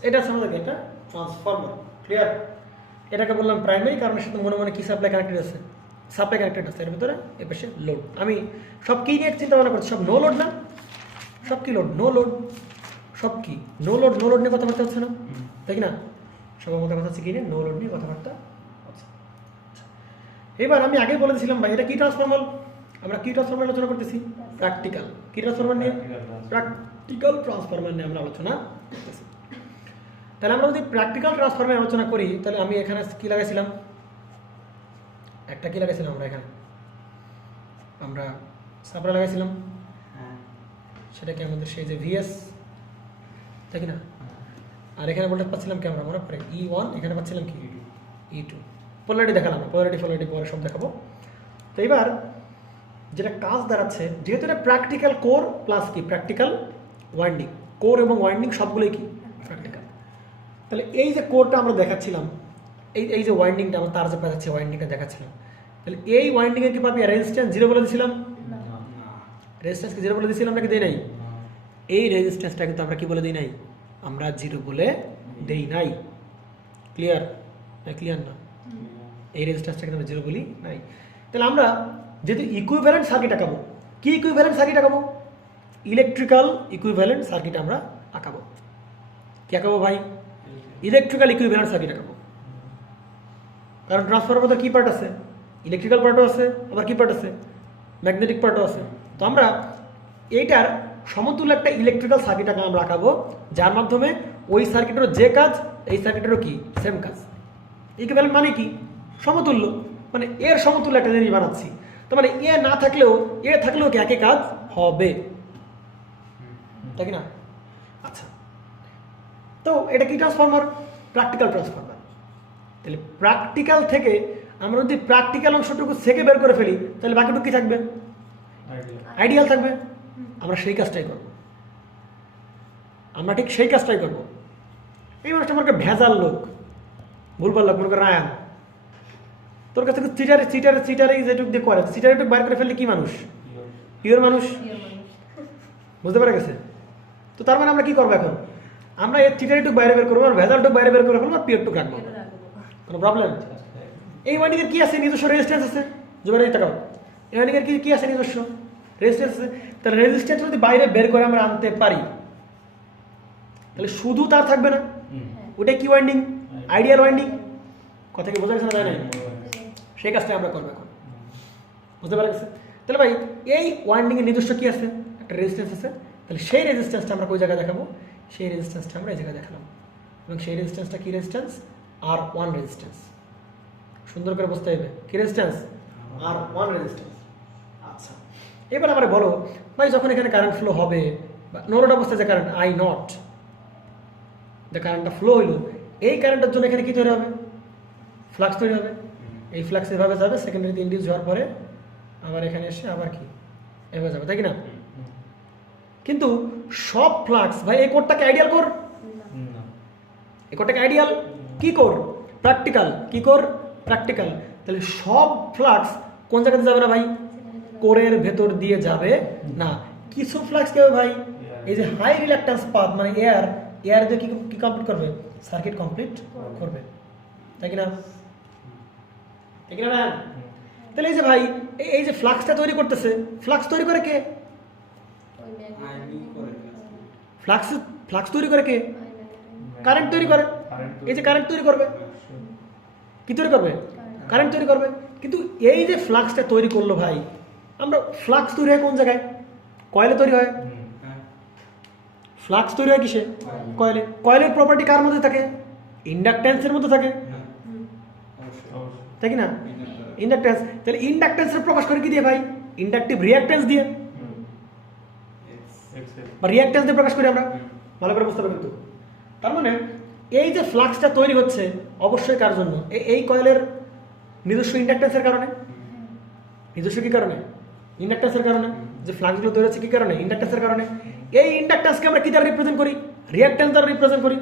এটা হচ্ছে আমাদের একটা ট্রান্সফরমার। ক্লিয়ার? এটাকে বললাম প্রাইমারি, কারণ এর সাথে মনে মনে কি সাপ্লাই কানেক্টেড আছে? সাপ্লাই কানেক্টেড আছে, এর ভিতরে এর পাশে লোড। আমি সব কি নিয়ে চিন্তা ভাবনা করছি? সব নো লোড না? সব কি লোড? No load. সব কি নো লোড? নো লোড নিয়ে কথাবার্তা হচ্ছে না, তাই না? সবার মধ্যে কথা হচ্ছে কি নিয়ে? নো লোড নিয়ে কথাবার্তা হচ্ছে। এবার আমি আগে বলে দিয়েছিলাম ভাই এটা কি ট্রান্সফরমার? আমরা কি ট্রান্সফরমার আলোচনা করতেছি? প্র্যাকটিক্যাল। কি ট্রান্সফরমার নিয়ে? প্র্যাকটিক্যাল ট্রান্সফরমার নিয়ে আমরা আলোচনা করতেছি। তাহলে আমরা যদি প্র্যাকটিক্যাল ট্রান্সফরমার আলোচনা করি, তাহলে আমি এখানে কি লাগাইছিলাম? একটা কি লাগাইছিলাম আমরা এখানে? আমরা সাপ্লাই লাগাইছিলাম, সেটা কি আমাদের সেই যে ভিএস, তাই কি না? আর এখানে ভোল্টেজ পাচ্ছিলাম কি আমরা? মনে পড়ে E1, এখানে পাচ্ছিলাম কি? E2। পোলারিটি দেখালাম, পোলারিটি পরে সব দেখাবো। তো এবার যেটা কাজ দাঁড়াচ্ছে, যেহেতু এটা প্র্যাকটিক্যাল কোর প্লাস কি প্র্যাকটিক্যাল ওয়াইন্ডিং, কোর এবং ওয়াইন্ডিং সবগুলোই কি প্র্যাকটিক্যাল। তাহলে এই যে কোরটা আমরা দেখাচ্ছিলাম, এই যে ওয়াইন্ডিংটা আমরা তার যে পাচ্ছি ওয়াইন্ডিংটা দেখাচ্ছিলাম, তাহলে এই ওয়াইন্ডিংয়ের কি পাবি? রেজিস্ট্যান্স 0 বলে দিয়েছিলাম। রেজিস্ট্যান্স কি 0 বলে দিয়েছিলাম নাকি দেই নাই? এই রেজিস্ট্যান্সটা কিন্তু আমরা কি বলে দিই নাই? আমরা 0 বলে দেই নাই। ক্লিয়ার? ক্লিয়ার না? এই রেজিস্ট্যান্সটা কিন্তু আমরা 0 বলি নাই। তাহলে আমরা যেহেতু ইকুইভ্যালেন্ট সার্কিট আঁকাবো, কি ইকুইভ্যালেন্ট সার্কিট আঁকাবো? ইলেকট্রিক্যাল ইকুইভ্যালেন্ট সার্কিট আমরা আঁকাবো। কি আঁকাবো ভাই? ইলেকট্রিক্যাল ইকুইভ্যালেন্ট সার্কিট আঁকাবো। কারণ ট্রান্সফরমার মধ্যে কি পার্ট আছে? ইলেকট্রিক্যাল পার্টও আছে, আবার কি পার্ট আছে? ম্যাগনেটিক পার্টও আছে। তো আমরা এইটার সমতুল্য একটা ইলেকট্রিক্যাল সার্কিট আমরা আঁকাবো, যার মাধ্যমে ওই সার্কিটেরও যে কাজ এই সার্কিটেরও কি সেম কাজ। ইকুইভ্যালেন্ট মানে কি? সমতুল্য, মানে এর সমতুল্য একটা জিনিস বানাচ্ছি। তো মানে এ না থাকলেও এ থাকলেও কি একই কাজ হবে, তাই কি না? আচ্ছা তো এটা কি ট্রান্সফরমার? Practical transformer. তাহলে প্র্যাকটিক্যাল থেকে আমরা যদি প্র্যাকটিক্যাল অংশটুকু থেকে বের করে ফেলি, তাহলে বাকিটুকু কি থাকবে? আইডিয়াল থাকবে। আমরা সেই কাজটাই করব, আমরা ঠিক সেই কাজটাই করব। এই মানুষটা আমার ভেজাল লোক, ভুলবার লোক, মনে করে রায়ান, তোর কাছে চিটারে চিটারে চিটারে যেটুক দিয়ে করে চিটারে টুক বাইর করে ফেললে কি মানুষ? পিওর মানুষ। বুঝতে পারা গেছে? তো তার মানে আমরা কি করবো এখন? আমরা এর চিটারি টুক বাইরে বের করবো, আর ভেজাল টুক বাইরে বের করে ফেলবো, আর পিওর টুক রাখবো। কোনো প্রবলেম? এই ওয়াইন্ডিংয়ের কি আছে? নিজস্ব রেজিস্ট্যান্স আছে। জোরে টাকাও এই ওয়াইন্ডিংয়ের কি আছে? নিজস্ব রেজিস্ট্যান্স আছে। তাহলে রেজিস্ট্যান্স যদি বাইরে বের করে আমরা আনতে পারি, তাহলে শুধু তার থাকবে না, ওটা কি ওয়াইন্ডিং? Ideal winding. কথা কি বোঝা গেছে না? যায় না? সেই কাজটা আমরা করবো এখন। বুঝতে পারা গেছে? তাহলে ভাই এই ওয়াইন্ডিংয়ের নিজস্ব কি আছে? একটা রেজিস্ট্যান্স আছে। তাহলে সেই রেজিস্ট্যান্সটা আমরা কোই জায়গায় দেখাবো? সেই রেজিস্ট্যান্সটা আমরা এই জায়গায় দেখালাম। এবং সেই রেজিস্ট্যান্সটা কি রেজিস্ট্যান্স? R1 resistance. সুন্দর করে বুঝতে হবে কি রেজিস্ট্যান্স? R1 resistance. আচ্ছা, এবার আমরা বলো ভাই, যখন এখানে কারেন্ট ফ্লো হবে বা নোলোড অবস্থায় যে কারেন্ট I নট, যে কারেন্টটা ফ্লো হইলো, এই কারেন্টের জন্য এখানে কি তৈরি হবে? ফ্লাক্স তৈরি হবে। এই ফ্লাক্স এভাবে যাবে, সেকেন্ডারিতে ইন্ডিউস হওয়ার পরে আবার এখানে এসে আবার কি এভাবে যাবে, তাই কি না? কিন্তু সব ফ্লাক্স ভাই এই কোডটাকে আইডিয়াল কর, এই কোডটাকে আইডিয়াল কি কর? প্র্যাকটিক্যাল কি কর? প্র্যাকটিক্যাল। তাহলে সব ফ্লাক্স কোন জায়গাতে যাবে না ভাই? কোরের ভেতর দিয়ে যাবে না। কিছু ফ্লাক্স কি হবে ভাই? এই যে হাই রিল্যাক্টেন্স পাথ মানে এয়ার, এয়ার দিয়ে কি কমপ্লিট করবে? সার্কিট কমপ্লিট করবে, তাই কি না? তাই কি না? তাহলে এই যে ভাই এই যে ফ্লাক্সটা তৈরি করতেছে, ফ্লাক্স তৈরি করে কে? ফ্লাক্স ফ্লাক্স তৈরি করে কে? কারেন্ট তৈরি করে। এই যে কারেন্ট তৈরি করবে, কি তৈরি করবে? কারেন্ট তৈরি করবে। কিন্তু এই যে ফ্লাক্সটা তৈরি করলো ভাই, আমরা ফ্লাক্স তৈরি হয় কোন জায়গায়? কয়েলে তৈরি হয়। ফ্লাক্স তৈরি হয় কিসে? কয়েলে। কয়েলের প্রপার্টি কার মধ্যে থাকে? ইন্ডাকট্যান্সের মধ্যে থাকে, তাই কি না? ইন্ডাকট্যান্স। তাহলে ইন্ডাকট্যান্সের প্রকাশ করে কি দিয়ে ভাই? ইন্ডাকটিভ রিঅ্যাকট্যান্স দিয়ে বা রিঅ্যাকট্যান্স দিয়ে প্রকাশ করি আমরা। ভালো করে বুঝতে হবে কিন্তু। তার মানে এই যে ফ্লাক্সটা তৈরি হচ্ছে অবশ্যই কার জন্য? এই কয়েলের নিজস্ব ইন্ডাকট্যান্সের কারণে। নিজস্ব কি কারণে? ইন্ডাকট্যান্সের কারণে। যে ফ্লাক্সগুলো তৈরি হচ্ছে কি কারণে? ইন্ডাকট্যান্সের কারণে। এই ইন্ডাকট্যান্সকে আমরা কি দ্বারা রিপ্রেজেন্ট করি? রিঅ্যাকট্যান্স দ্বারা রিপ্রেজেন্ট করি।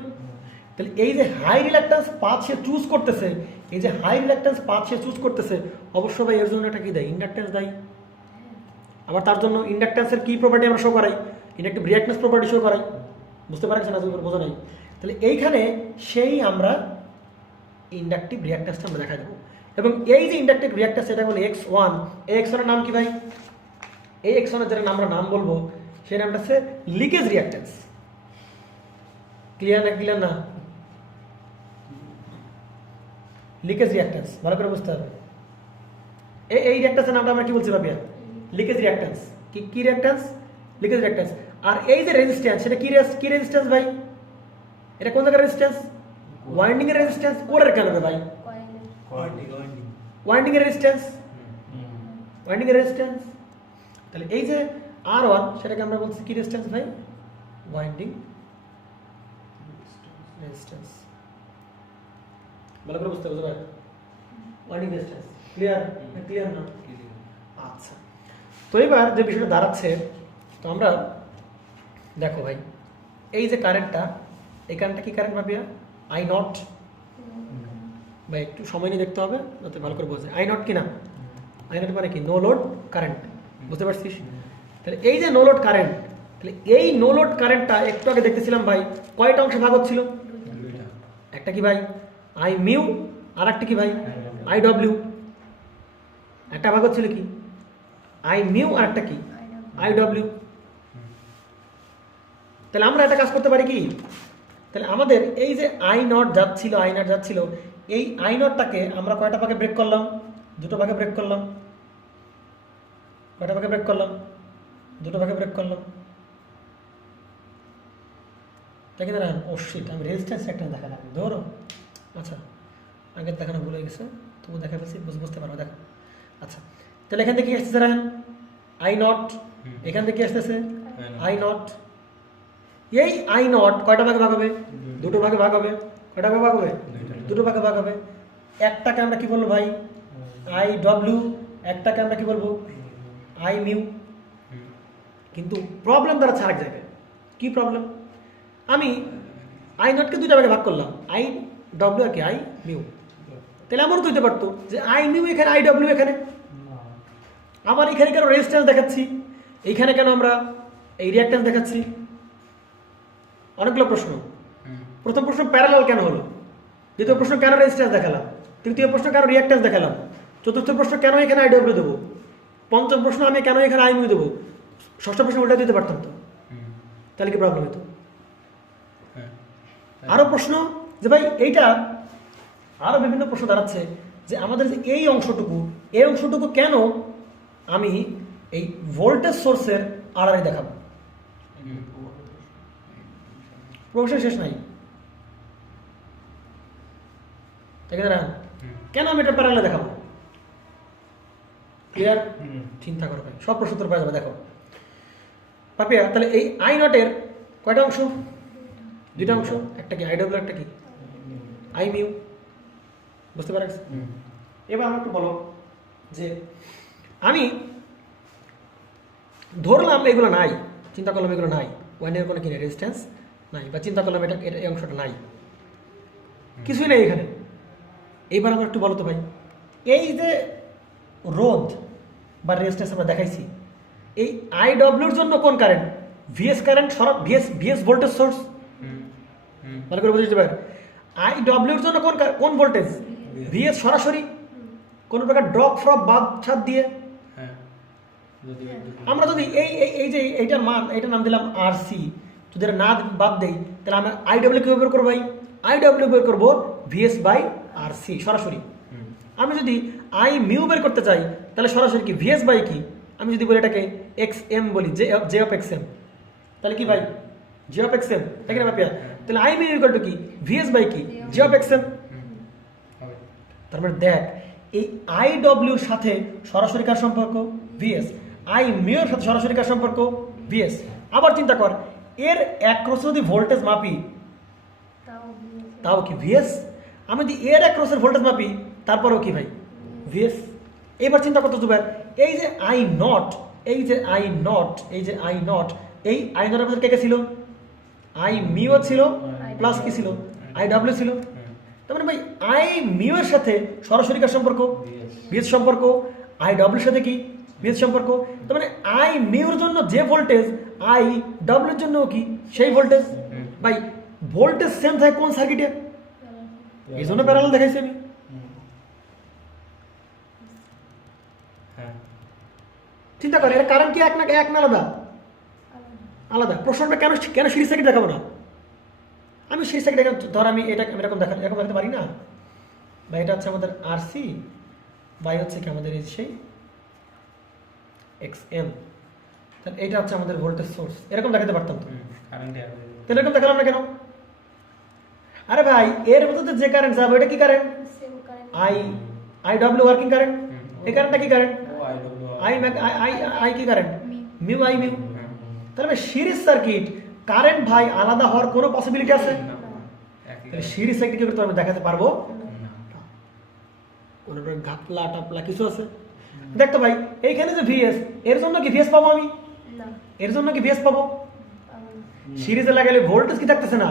তাহলে এই যে হাই রিল্যাকট্যান্স পাথ সে চুজ করতেছে, এই যে হাই রিল্যাকট্যান্স পাথ সে চুজ করতেছে, অবশ্যই ভাই এর জন্য এটা কি দেয়? ইন্ডাকট্যান্স দেয়। আবার তার জন্য ইন্ডাকট্যান্সের কি প্রপার্টি আমরা শো করাই? ইন্ডাকটিভ রিঅ্যাকট্যান্স প্রপার্টি শো করাই। বুঝতে পারছেন না? বোঝা নাই? তাহলে এইখানে সেই আমরা ইন্ডাকটিভ রিঅ্যাকট্যান্সটা আমরা দেখা দেবো। এবং এই যে ইন্ডাকটিভ রিঅ্যাকট্যান্স এটা হলো X1। এই X1 এর নাম কি ভাই? এই X1 এর যেটা আমরা নাম বলবো সেই নামটা হচ্ছে লিকেজ রিঅ্যাকট্যান্স। ক্লিয়ার না? ক্লিয়ার না? লিকেজ রিঅ্যাকট্যান্স ভালো করে বুঝতে হবে। এই রিঅ্যাকট্যান্সের নামটা আমরা কি বলছি ভাবিয়া? Leakage reactance. কি রিঅ্যাকট্যান্স? Leakage reactance. আর এই যে রেজিস্ট্যান্স, সেটা কি রেজিস্ট্যান্স ভাই? এটা কোন জায়গার রেজিস্ট্যান্স? ওয়াইন্ডিং এর রেজিস্ট্যান্স। কোরের কেন রে ভাই? ওয়াইন্ডিং এর রেজিস্ট্যান্স। ওয়াইন্ডিং এর রেজিস্ট্যান্স। তাহলে এই যে R1 সেটাকে আমরা বলছি কি রেজিস্ট্যান্স ভাই? Winding resistance. ভালো করে বুঝতে হবে ভাই। Winding resistance. ক্লিয়ার? ক্লিয়ার না? আচ্ছা, তো এবার যে বিষয়টা দাঁড়াচ্ছে, তো আমরা দেখো ভাই এই যে কারেন্টটা, এই কারেন্টটা কি কারেন্ট ভাবিয়া? I not. ভাই একটু সময় নিয়ে দেখতে হবে যাতে ভালো করে বোঝে। I নট কি না? I নট মানে কি? No load current. বুঝতে পারছিস? তাহলে এই যে নো লোড কারেন্ট, তাহলে এই নো লোড কারেন্টটা একটু আগে দেখতেছিলাম ভাই কয়টা অংশে ভাগ হচ্ছিল? একটা কি ভাই? I মিউ, আর একটা কি ভাই? I W. একটা ভাগ হচ্ছিল কি? I মিউ আর একটা কি? I W. তাহলে আমরা একটা কাজ করতে পারি কি? তাহলে আমাদের এই যে I নট যাচ্ছিল, এই I নটটাকে আমরা কয়টা ভাগে ব্রেক করলাম? দুটো ভাগে ব্রেক করলাম। কয়টা ভাগে ব্রেক করলাম? দুটো ভাগে ব্রেক করলাম, তাই কি না? ও শিট, আমি রেজিস্ট্যান্স একটা দেখা লাগবে। ধরো আচ্ছা, আগের দেখানো ভুলে গেছে, তবু দেখা ফেলছি, বুঝতে পারবো। দেখো আচ্ছা, তাহলে এখান থেকে কি আসতেছে রায়ন? I not. এখান থেকে কি আসতেছে? I not. এই I নট কয়টা ভাগে ভাগ হবে? দুটো ভাগে ভাগ হবে। কয়টা ভাগে ভাগ হবে? দুটো ভাগে ভাগ হবে। একটাকে আমরা কি বলবো ভাই? I W. একটাকে আমরা কি বলবো? I mu. কিন্তু প্রবলেম দাঁড়াচ্ছে আরেক জায়গায়। কি প্রবলেম? আমি আই নটকে দুইটা ভাগে ভাগ করলাম, আই ডব্লিউ আর কি আই মিউ। তাহলে এমনও তো হতে পারতো যে আই মিউ এখানে, আই ডব্লিউ এখানে। আবার এখানে কেন রেজিস্ট্যান্স দেখাচ্ছি, এইখানে কেন আমরা এই রিঅ্যাক্ট্যান্স দেখাচ্ছি? অনেকগুলো প্রশ্ন। প্রথম প্রশ্ন প্যারালাল কেন হলো, দ্বিতীয় প্রশ্ন কেন রেজিস্ট্যান্স দেখালাম, তৃতীয় প্রশ্ন কেন রিঅ্যাক্ট্যান্স দেখালাম, চতুর্থ প্রশ্ন কেন এখানে আই ডব্লিউ দেবো, পঞ্চম প্রশ্ন আমি কেন এখানে আই মিউ দেবো, ষষ্ঠ প্রশ্ন উল্টা দিতে পারতাম তো, তাহলে কি প্রবলেম হতো? আরো প্রশ্ন যে ভাই এইটা আরো বিভিন্ন প্রশ্ন দাঁড়াচ্ছে যে আমাদের যে এই অংশটুকু, এই অংশটুকু কেন আমি এই ভোল্টেজ সোর্সের আড়ালে দেখাবো? প্রশ্ন শেষ নাই, তাই না? কেন আমি এটা প্যারালালে দেখাবো? ক্লিয়ার? চিন্তা করো ভাই, সব প্রশ্ন তোর পাওয়া যাবে। দেখো পাপিয়া, তাহলে এই আই নটের কয়টা অংশ? দুইটা অংশ, একটা কি আই ডব্লিউ, একটা কি আই মিউ। বুঝতে পারছ? এবার আমার একটু বলো যে আমি ধরলাম এগুলো নাই, চিন্তা করলাম এগুলো নাই, ওয়ানের কোনো কি রেজিস্ট্যান্স নাই, বা চিন্তা করলাম এটা এই অংশটা নাই, কিছুই নেই এখানে। এইবার আমার একটু বলো তো ভাই, এই যে রোধ বা রেজিস্ট্যান্স আমরা দেখাইছি, এই আই ডব্লিউর জন্য কোন current? VS current, VS voltage source. ভালো করে বুঝতে পারেন, আই ডব্লিউর জন্য কোন ভোল্টেজ? ভিএস সরাসরি, কোন প্রকার ড্রপ ফ্রপ বাদ ছাদ দিয়ে। আমরা যদি এই যে এইটার মান, এইটার নাম দিলাম আর সি, যদি এটা না বাদ দেই, তাহলে আমরা আই ডব্লিউ কি বের করবো ভাই? আই ডব্লিউ বের করবো ভিএস বাই আর সি সরাসরি। আমি যদি আই মিউ বের করতে চাই, তাহলে সরাসরি কি ভিএস বাই কি, আমি যদি বলি এটাকে এক্স এম বলি, জে অফ এক্স এম, তাহলে কি ভাই? জে অফ এক্স এম, তাই না পাপিয়া? তাহলে আই মিউ ইকুয়াল টু কি? ভিএস বাই কি? J of X M. তার মানে দেখ, এই আই ডব্লিউর সাথে সরাসরি কার সম্পর্ক? ভিএস। আই মিউর সাথে সরাসরি কার সম্পর্ক? ভিএস। আবার চিন্তা কর, এর অ্যাক্রসে যদি ভোল্টেজ মাপি, তাও কি ভিএস। আমি যদি এর অ্যাক্রসের ভোল্টেজ মাপি, তারপরেও কি ভাই? ভিএস। এবার চিন্তা করতে হবে, এই যে আই নট, এই যে আই নট, এই যে আই নট, এই আই নটের মধ্যে কে কে ছিল? আই মিউ ছিল, প্লাস কি ছিল? আই ডব্লিউ ছিল। তার মানে ভাই আই মিউ এর সাথে সরাসরি কার সম্পর্ক? ভিএস সম্পর্ক। আই ডব্লিউর সাথে কি? ভিএস সম্পর্ক। তার মানে আই মিউর জন্য যে ভোল্টেজ, আই ডব্লিউর জন্য কি সেই ভোল্টেজ। ভাই ভোল্টেজ সেম থাকে কোন সার্কিটে? এই জন্য প্যারালাল দেখাইছি আমি। চিন্তা করে, এর কারণ কি এক না আলাদা? আলাদা। প্রশ্নটা কেন কেন সিরিজ সার্কিট দেখাবো না? আমি সিরিজ সার্কিট ধর আমি এটা এরকম দেখাতে পারি না, বা এটা হচ্ছে আমাদের আর সি, বাই হচ্ছে কি আমাদের এই সেই এক্স এম, তাহলে এটা হচ্ছে আমাদের ভোল্টেজ সোর্স, এরকম দেখাতে পারতাম তো। তাহলে এরকম দেখালাম না কেন? আরে ভাই এর মধ্যে যে কারেন্ট যাবে এটা কি current? I W working current. এই কারেন্টটা কি কারেন্ট? আই কি কারেন্ট? Mu I mu. তাহলে সিরিজ সার্কিট কারেন্ট ভাই আলাদা হওয়ার কোনো পসিবিলিটি আছে? তাহলে সিরিজ সার্কিট কি করতে আমি দেখাতে পারবো? কোনো ঘাটলা টাপলা কিছু আছে? দেখতো ভাই এইখানে যে ভিএস, এর জন্য কি ভিএস পাবো আমি? এর জন্য কি ভিএস পাবো? সিরিজে লাগালে ভোল্টেজ কি থাকতেছে না?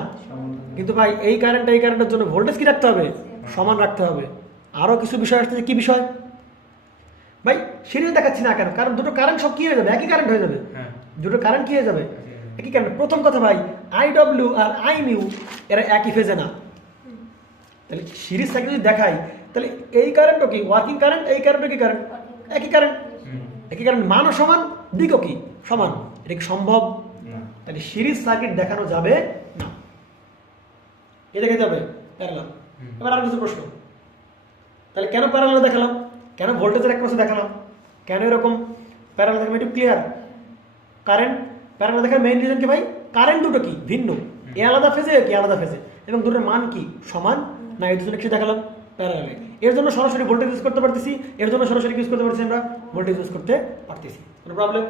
কিন্তু ভাই এই কারেন্টের জন্য ভোল্টেজ কি রাখতে হবে? সমান রাখতে হবে। আরো কিছু বিষয় আসছে, কি বিষয় ভাই? সিরিজ দেখাচ্ছি না কেন? কারণ দুটো কারেন্ট সব কি হয়ে যাবে? একই কারেন্ট হয়ে যাবে। দুটো কারেন্ট কি হয়ে যাবে? একই কারেন্ট। প্রথম কথা ভাই, আই ডব্লিউ আর আই মিউ এরা একই ফেজে না। তাহলে সিরিজ সার্কিট যদি দেখাই, তাহলে এই কারেন্টও কি ওয়ার্কিং কারেন্ট, এই কারেন্টও কি কারেন্ট? একই কারেন্ট। একই কারেন্ট, মানও সমান, দিকও কি সমান। এটা কি সম্ভব? তাহলে সিরিজ সার্কিট দেখানো যাবে না, এ দেখাতে হবে প্যারালাল। এবার আর কিছু প্রশ্ন, তাহলে কেন প্যারালাল দেখালাম? কেন ভোল্টেজের এক পাশে দেখালাম? কেন এরকম প্যারালাল দেখালাম? একটু ক্লিয়ার। কারেন্ট প্যারালাল দেখার মেইন রিজন কি ভাই? কারেন্ট দুটো কি ভিন্ন, এ আলাদা ফেজে, কি আলাদা ফেজে, এবং দুটোর মান কি সমান না, এর জন্য কিছু দেখালাম প্যারালালে। এর জন্য সরাসরি ভোল্টেজ ইউজ করতে পারতেছি, এর জন্য সরাসরি ইউজ করতে পারতেছি, আমরা ভোল্টেজ ইউজ করতে পারতেছি, কোনো প্রবলেম।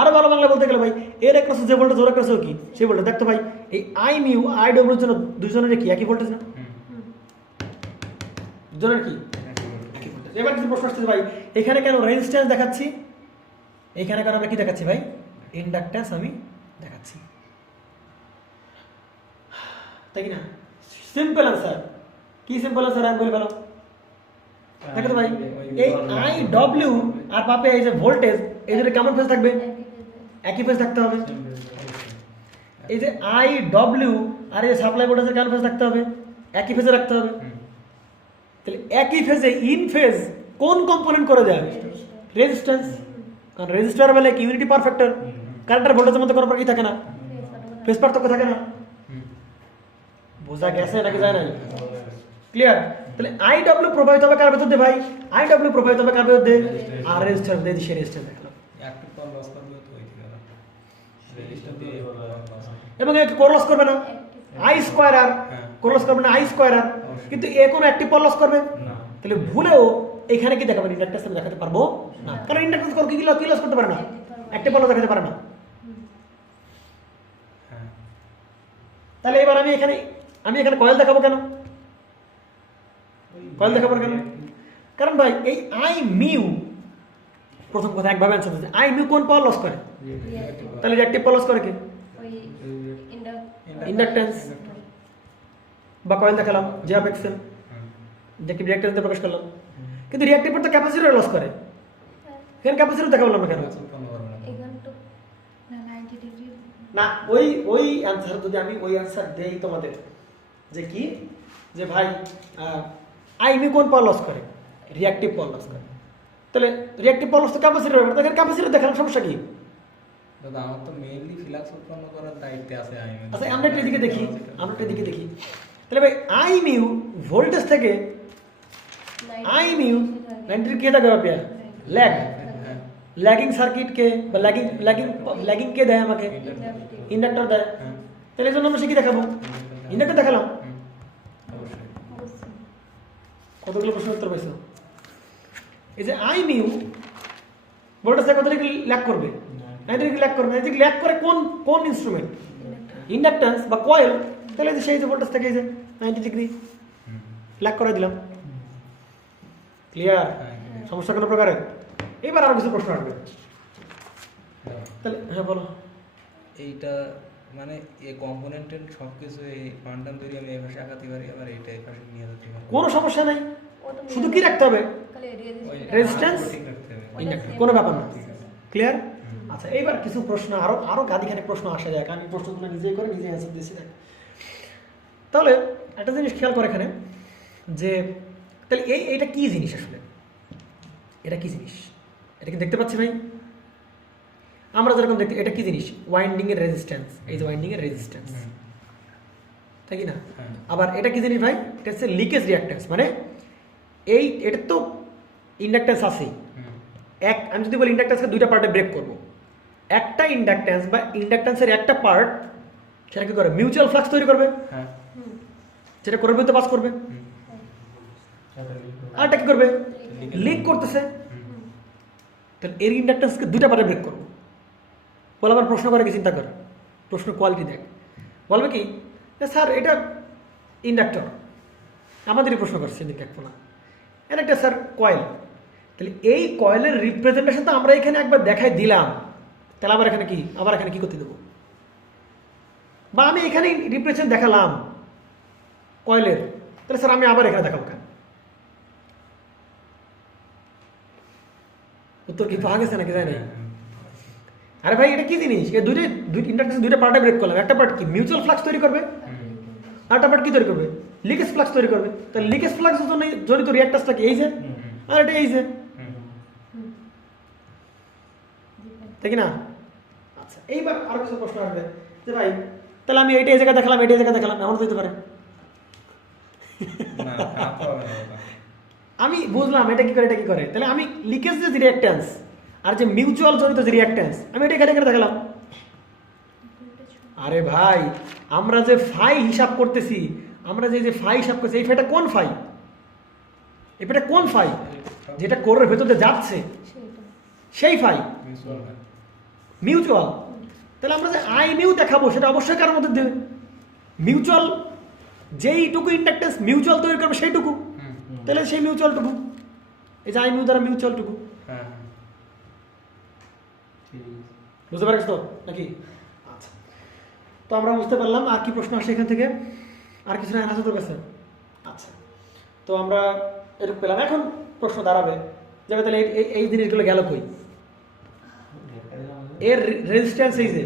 আরো ভালো বাংলা বলতে গেলে ভাই, এর এক পাশে যে ভোল্টেজ, ওর এক পাশেও কি সেই ভোল্টেজ। দেখতো ভাই এই আই মিউ আই ডব্লিউর জন্য দুজনের কি একই ভোল্টেজ না? দুজনের কি একই ভোল্টেজ। এবার কিছু প্রশ্ন আসছে ভাই, এখানে কেন রেজিস্ট্যান্স দেখাচ্ছি, এখানে কেন আমরা কি দেখাচ্ছি ভাই? ইন্ডাক্ট্যান্স আমি দেখাচ্ছি। তাই কি না? Simple answer. কি সিম্পল অ্যান্সার আমি বলে পেলাম? দেখো তো ভাই, এই আই ডব্লিউ আর পাবে এই যে ভোল্টেজ, এই দুটো কেমন ফেজ থাকবে? একই ফেজ থাকতে হবে। এই যে আই ডব্লিউ আর এই সাপ্লাই ভোল্টেজের কেমন ফেজ থাকতে হবে? একই ফেজে রাখতে হবে। তাহলে একই ফেজে ইন ফেজ কোন কম্পোনেন্ট করে দেয়? রেজিস্ট্যান্স। কারণ রেজিস্টার বলে কি ইউনিটি পাওয়ার ফ্যাক্টর, কারেন্টের ভোল্টেজের মধ্যে কোনো প্রকার কি থাকে না, ফেজ পার্থক্য থাকে না। বোঝা গেছে নাকি যায় না? ক্লিয়ার? তাহলে আই ডব্লিউ প্রবাহিত হবে কার ভেতর দিয়ে ভাই? আই ডব্লিউ প্রবাহিত হবে কার ভেতর দিয়ে? আর রেজিস্টার দিয়ে সেই রেজিস্টার দেখালাম। একটু পর লস করবে তো ওই দিকে রেজিস্টার দিয়ে এবং একে কোরলস করবে না, আই স্কয়ার আর কোরলস করবে না, আই স্কয়ার আর, কিন্তু এ কোনো একটি পর লস করবে না। তাহলে ভুলেও এখানে কি দেখাবেন? ইন্ডাক্ট্যান্স আমি দেখাতে পারবো না, কারণ ইন্ডাক্ট্যান্স কি কি লস করতে পারে না, একটি পর লস দেখাতে পারে না। হ্যাঁ তাহলে এবার আমি এখানে কয়েল দেখাবো কেন? কয়েল দেখাবো কেন? কারণ ভাই এই আই মিউ, প্রথম কথা একভাবে অ্যান্সার দিতে, আই মিউ কোন পাওয়ার লস করে? তাহলে রিঅ্যাক্টিভ পাওয়ার লস করে কি? ইন্ডাক্ট্যান্স বা কয়েল দেখালাম যে অফ এক্সেল, যেটি রিঅ্যাক্ট্যান্স দিয়ে প্রকাশ করলাম। কিন্তু রিঅ্যাক্টিভ তো ক্যাপাসিটর লস করে, এখানে ক্যাপাসিটর দেখাবো না কেন? না, ওই অ্যান্সার যদি আমি ওই অ্যান্সার দেই তোমাদের যে কি, যে ভাই আই মিউ কোন পাওয়ার লস করে? রিঅ্যাক্টিভ পাওয়ার লস করে। তাহলে রিঅ্যাক্টিভ পাওয়ার লস তো ক্যাপাসিটর হবে, তাহলে ক্যাপাসিটর দেখালাম, সমস্যা কি? দাদা আমার তো মেইনলি ফ্লাক্স উৎপন্ন করার দায়িত্বে আছে আই মিউ। আচ্ছা আমরা একটা দিকে দেখি, তাহলে ভাই আই মিউ ভোল্টেজ থেকে আই মিউ 90 কে থাকে বাপিয়া ল্যাগ, ল্যাগিং সার্কিট কে বা ল্যাগিং কে দেয় আমাকে? ইন্ডাক্টর দেয়। তাহলে এই জন্য আমরা কি দেখাবো? ইন্ডাক্টর দেখালাম। কতগুলো প্রশ্ন উত্তর পাইছো? এই যে আই মিউ ভোল্টেজ কত ডিগ্রি ল্যাগ করবে? 90 ডিগ্রি ল্যাগ করবে। এই যে ল্যাগ করে কোন ইনস্ট্রুমেন্ট? ইন্ডাক্ট্যান্স বা কয়েল। তাহলে যে সেই যে ভোল্টেজ থেকে এই যে 90 ডিগ্রি ল্যাগ করে দিলাম। ক্লিয়ার? সমস্যা কোনো প্রকারের? এবার আরো কিছু প্রশ্ন আসবে। তাহলে হ্যাঁ বলো। এইটা মানে এই কম্পোনেন্টের সব কিছু এই কোয়ান্টাম থিওরি আমি এই ভাষায় আঁকাতে পারি, আবার এইটা এই ভাষায় নিয়ে যেতে পারি। কোনো সমস্যা নাই, শুধু কি রাখতে হবে? রেজিস্ট্যান্স, ইন্ডাক্টর, কোনো ব্যাপার না। ক্লিয়ার? আচ্ছা এইবার কিছু প্রশ্ন আরো গাদিখানে প্রশ্ন আসা যায়, আমি প্রশ্নগুলো নিজেই করে নিজে অ্যান্সার দিয়েছি। তাহলে একটা জিনিস খেয়াল করে এখানে যে তাহলে এইটা কি জিনিস আসলে? এটা কি জিনিস? এটা কি দেখতে পাচ্ছি ভাই? আমরা যেরকম দেখতে, এটা কি জিনিস? ওয়াইন্ডিং এর রেজিস্ট্যান্স, এই যে ওয়াইন্ডিং এর রেজিস্ট্যান্স, তাই কি না? আবার এটা কি জিনিস ভাই? এটা হচ্ছে লিকেজ রিঅ্যাক্ট্যান্স, মানে এটা তো ইন্ডাক্ট্যান্স আছেই। আমি যদি বলি ইন্ডাক্ট্যান্সকে দুইটা পার্টে ব্রেক করব, একটা ইন্ডাক্ট্যান্স বা ইন্ডাক্ট্যান্সের একটা পার্ট সেটা কি করে? মিউচুয়াল ফ্লাক্স তৈরি করবে, যেটা করবে তো পাস করবে। আর এটা কি করবে? লিক করতেছে। তাহলে এর ইন্ডাক্ট্যান্সকে দুইটা পার্টে ব্রেক করবো। বলে আবার প্রশ্ন করে কি, চিন্তা করে প্রশ্ন কোয়ালিটি দেখ, বলবে কি স্যার এটা ইন্ডাক্টর, আমাদেরই প্রশ্ন করছে এদিকে এক না, এর একটা স্যার কয়েল। তাহলে এই কয়েলের রিপ্রেজেন্টেশন তো আমরা এখানে একবার দেখাই দিলাম, তাহলে আবার এখানে কি করতে দেবো? বা আমি এখানে রিপ্রেজেন্ট দেখালাম কয়েলের, তাহলে স্যার আমি আবার এখানে দেখাবো কেন? উত্তর কি পাওয়া গেছে নাকি? যায় না? আরে ভাই এটা কি জিনিস? এই দুইটা পার্টে ব্রেক করলাম, একটা পার্ট কি মিউচুয়াল ফ্লাক্স তৈরি করবে, আর একটা পার্ট কি তৈরি করবে? লিকেজ ফ্লাক্স তৈরি করবে। তাহলে লিকেজ ফ্লাক্সের জন্য জড়িত রিঅ্যাক্ট্যান্সটা কি? এই যে, আর এটা এই যে, তাই কি না? আচ্ছা এইবার আরো কিছু প্রশ্ন আসবে যে ভাই তাহলে আমি এইটা এই জায়গায় দেখালাম, এটা এই জায়গায় দেখালাম, এমন হতে পারে। আমি বুঝলাম এটা কি করে, তাহলে আমি লিকেজ যে রিঅ্যাক্ট্যান্স আর যে মিউচুয়াল জড়িত যে রিঅ্যাক্ট্যান্স আমি এটা এখানে দেখালাম। আরে ভাই আমরা যে ফাই হিসাব করতেছি, এই ফাইটা কোন ফাই? এটা কোন ফাই? যেটা কোরের ভেতরে যাচ্ছে সেই ফাই, মিউচুয়াল। তাহলে আমরা যে আই মিউ দেখাবো সেটা অবশ্যই কার মধ্যে দেবে? মিউচুয়াল, যেইটুকু ইন্ডাক্ট্যান্স মিউচুয়াল তৈরি করবে সেইটুকু, তাহলে সেই মিউচুয়ালটুকু, এই যে আই মিউ দ্বারা মিউচুয়ালটুকু। বুঝতে পারছ তো নাকি? আচ্ছা তো আমরা বুঝতে পারলাম। আর কি প্রশ্ন আসে এখান থেকে? আর কিছু না আছে তোর কাছে? আচ্ছা, তো আমরা এটুকু পেলাম। এখন প্রশ্ন দাঁড়াবে যে তাহলে এই জিনিসগুলো গেল কই? এর রেজিস্ট্যান্স এই যে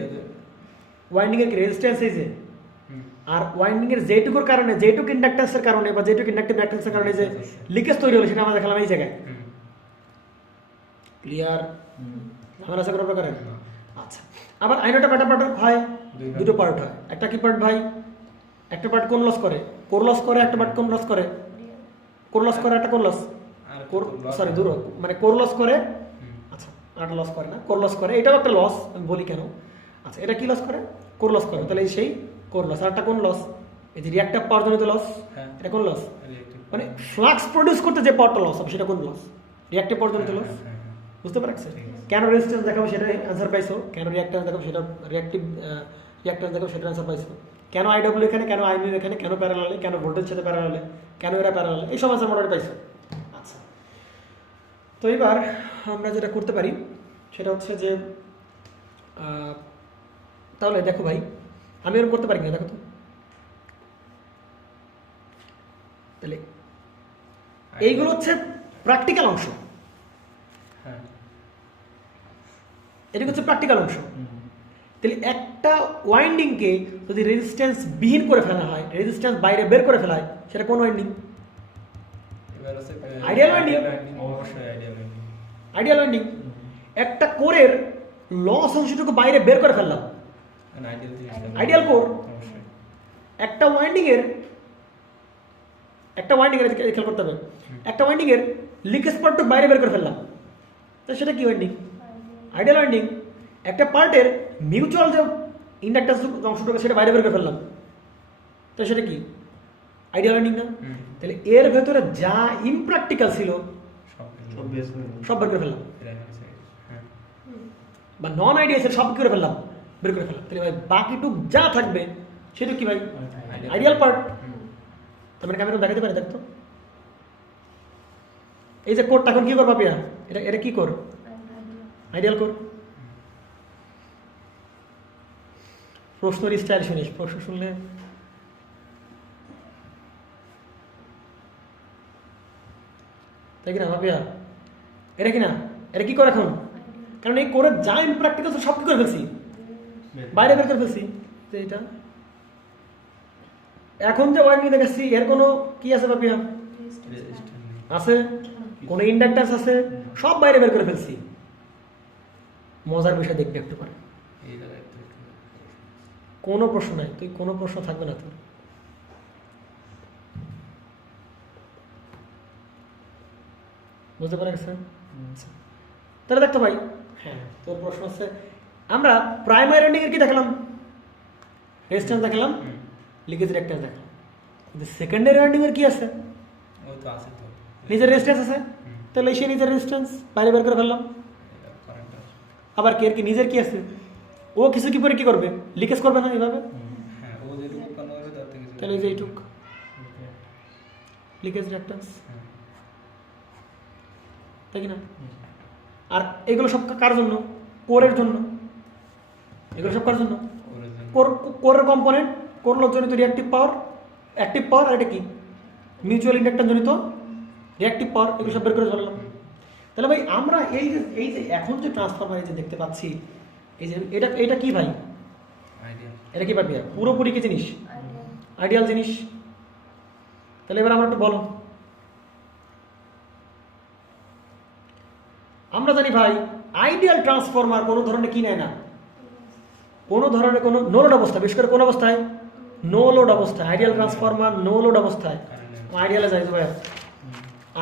ওয়াইন্ডিং এর রেজিস্ট্যান্স এই যে, আর ওয়াইন্ডিং এর যেটুকুর কারণে, যেটুকু ইন্ডাকটেন্সের কারণে বা যেটুকু ইন্ডাকটিভ রিঅ্যাকট্যান্সের কারণে যে লিকেজ তৈরি হলো সেটা আমরা দেখালাম এই জায়গায়। ক্লিয়ার? আমার আশা করা প্রকারে। আচ্ছা, আবার আইনটা কয়টা পার্ট হয়? দুটো পার্ট হয়। একটা কি পার্ট ভাই? একটা পার্ট কোন লস করে? কোর লস করে। একটা পার্ট কোন লস করে? কোর লস করে। একটা কোন লস, সরি দূর, মানে কোর লস করে। আচ্ছা, আর লস করে না, কোর লস করে। এটাও একটা লস, আমি বলি কেন। আচ্ছা, এটা কি লস করে? কোর লস করে। তাহলে এই সেই কোর লস। আর একটা কোন লস? এই যে রিঅ্যাক্টিভ পাওয়ার জনিত লস, এটা কোন লস? মানে ফ্লাক্স প্রডিউস করতে যে পাওয়ারটা লস হবে সেটা কোন লস? রিঅ্যাক্টিভ পাওয়ার জনিত লস। বুঝতে পারছো? কেন রেজিস্ট্যান্স দেখাবো সেটা অ্যান্সার পাইছো, কেন রিঅ্যাক্ট্যান্স দেখাবো সেটা রিঅ্যাক্ট্যান্স দেখাবো সেটা অ্যান্সার পাইছো, কেন আইডব্লিউ এখানে, কেন আইমিউ এখানে, কেন প্যারালালে, কেন ভোল্টেজ সাথে প্যারালালে, কেন এরা প্যারালালে, এই সব অ্যান্সার মোটামুটি পাইছো। আচ্ছা, তো এবার আমরা যেটা করতে পারি সেটা হচ্ছে যে তাহলে দেখো ভাই, আমি এরকম করতে পারি কিনা দেখো তো। তাহলে এইগুলো হচ্ছে প্র্যাকটিক্যাল অংশ, এটা হচ্ছে প্র্যাকটিক্যাল অংশ। তাহলে একটা ওয়াইন্ডিংকে যদি রেজিস্ট্যান্স বিহীন করে ফেলা হয়, রেজিস্ট্যান্স বাইরে বের করে ফেলা হয়, সেটা কোন winding? Ideal winding. Ideal winding. একটা কোরের লস অংশটুকু বাইরে বের করে ফেললাম, আইডিয়াল কোর। একটা ওয়াইন্ডিং এর খেয়াল করতে হবে, একটা ওয়াইন্ডিং এর লিকেজ পার্টটুকু বাইরে বের করে ফেললাম, তো সেটা কি ওয়াইন্ডিং? Ideal winding. একটা পার্টের মিউচুয়াল যে ইন্ডাকট্যান্স অংশটুকু সেটা বাইরে বের করে ফেললাম, তো সেটা কি? আইডিয়াল ওয়াইন্ডিং না? তাহলে এর ভেতরে যা ইমপ্র্যাকটিক্যাল ছিল সব বের করে ফেললাম, বা নন আইডিয়াল ছিল সব করে ফেললাম, বের করে ফেললাম। তাহলে ভাই বাকিটুক যা থাকবে সেটা কি ভাই? Ideal part. তার মানে আমি দেখাতে পারি, দেখতো এই যে কোডটা এখন কি কর পাপিয়া, এটা কি কর? Ideal core. প্রশ্নের স্টাইল শুনিস, প্রশ্ন শুনলে তাই কিনা পাপিয়া? এটা কিনা, এটা কি করে এখন? কারণ এই কোরে যা ইমপ্র্যাকটিক্যাল সব কি করে ফেলছি, বাইরে বের করে ফেলছি। তো এটা এখন যে ওয়াইন্ডিং দেখাচ্ছি এর কোনো কি আছে পাপিয়া? আছে, কোনো ইন্ডাকট্যান্স আছে, সব বাইরে বের করে ফেলছি। মজার বিষয় দেখবে একটু পরে, কোনো প্রশ্ন নাই, তুই কোনো প্রশ্ন থাকবে না তোর। বুঝতে পারা গেছে? তাহলে দেখতো ভাই, হ্যাঁ তোর প্রশ্ন হচ্ছে আমরা প্রাইমারি ওয়াইন্ডিং এর কি দেখালাম? রেজিস্ট্যান্স দেখালাম, লিকেজ রিঅ্যাক্ট্যান্স দেখালাম। কিন্তু সেকেন্ডারি ওয়াইন্ডিং এর কি আছে? নিজের রেজিস্ট্যান্স আছে, তাহলে সেই নিজের রেজিস্ট্যান্স বাইরে বের করে ফেললাম। আবার কে কি নিজের কি আছে? ও কিছু কি করে কি করবে? লিকেজ করবে না এইভাবে, তাহলে এই যে এইটুক লিকেজ রিঅ্যাক্ট্যান্স, তাই কি না? আর এগুলো সব কার জন্য? কোরের জন্য। এগুলো সব কার জন্য? কোরের কম্পোনেন্ট, কোর লস জনিত রিঅ্যাক্টিভ পাওয়ার, অ্যাক্টিভ পাওয়ার, আর এটা কি? মিউচুয়াল ইন্ডাকট্যান্স জনিত রিঅ্যাক্টিভ পাওয়ার, এগুলো সব বের করে ফেললাম। তাহলে ভাই আমরা এই যে এখন যে ট্রান্সফরমার এই যে দেখতে পাচ্ছি, এই যে এটা কি ভাই? এটা কি পাবি? পুরোপুরি কি জিনিস? আইডিয়াল জিনিস। তাহলে এবার আমরা একটু বলো, আমরা জানি ভাই আইডিয়াল ট্রান্সফরমার কোনো ধরনের কি নেয় না, কোনো ধরনের কোনো নো লোড অবস্থা, বিশেষ করে কোন অবস্থায়? নো লোড অবস্থায়। আইডিয়াল ট্রান্সফরমার নো লোড অবস্থায়। আইডিয়ালে যাই তো ভাই,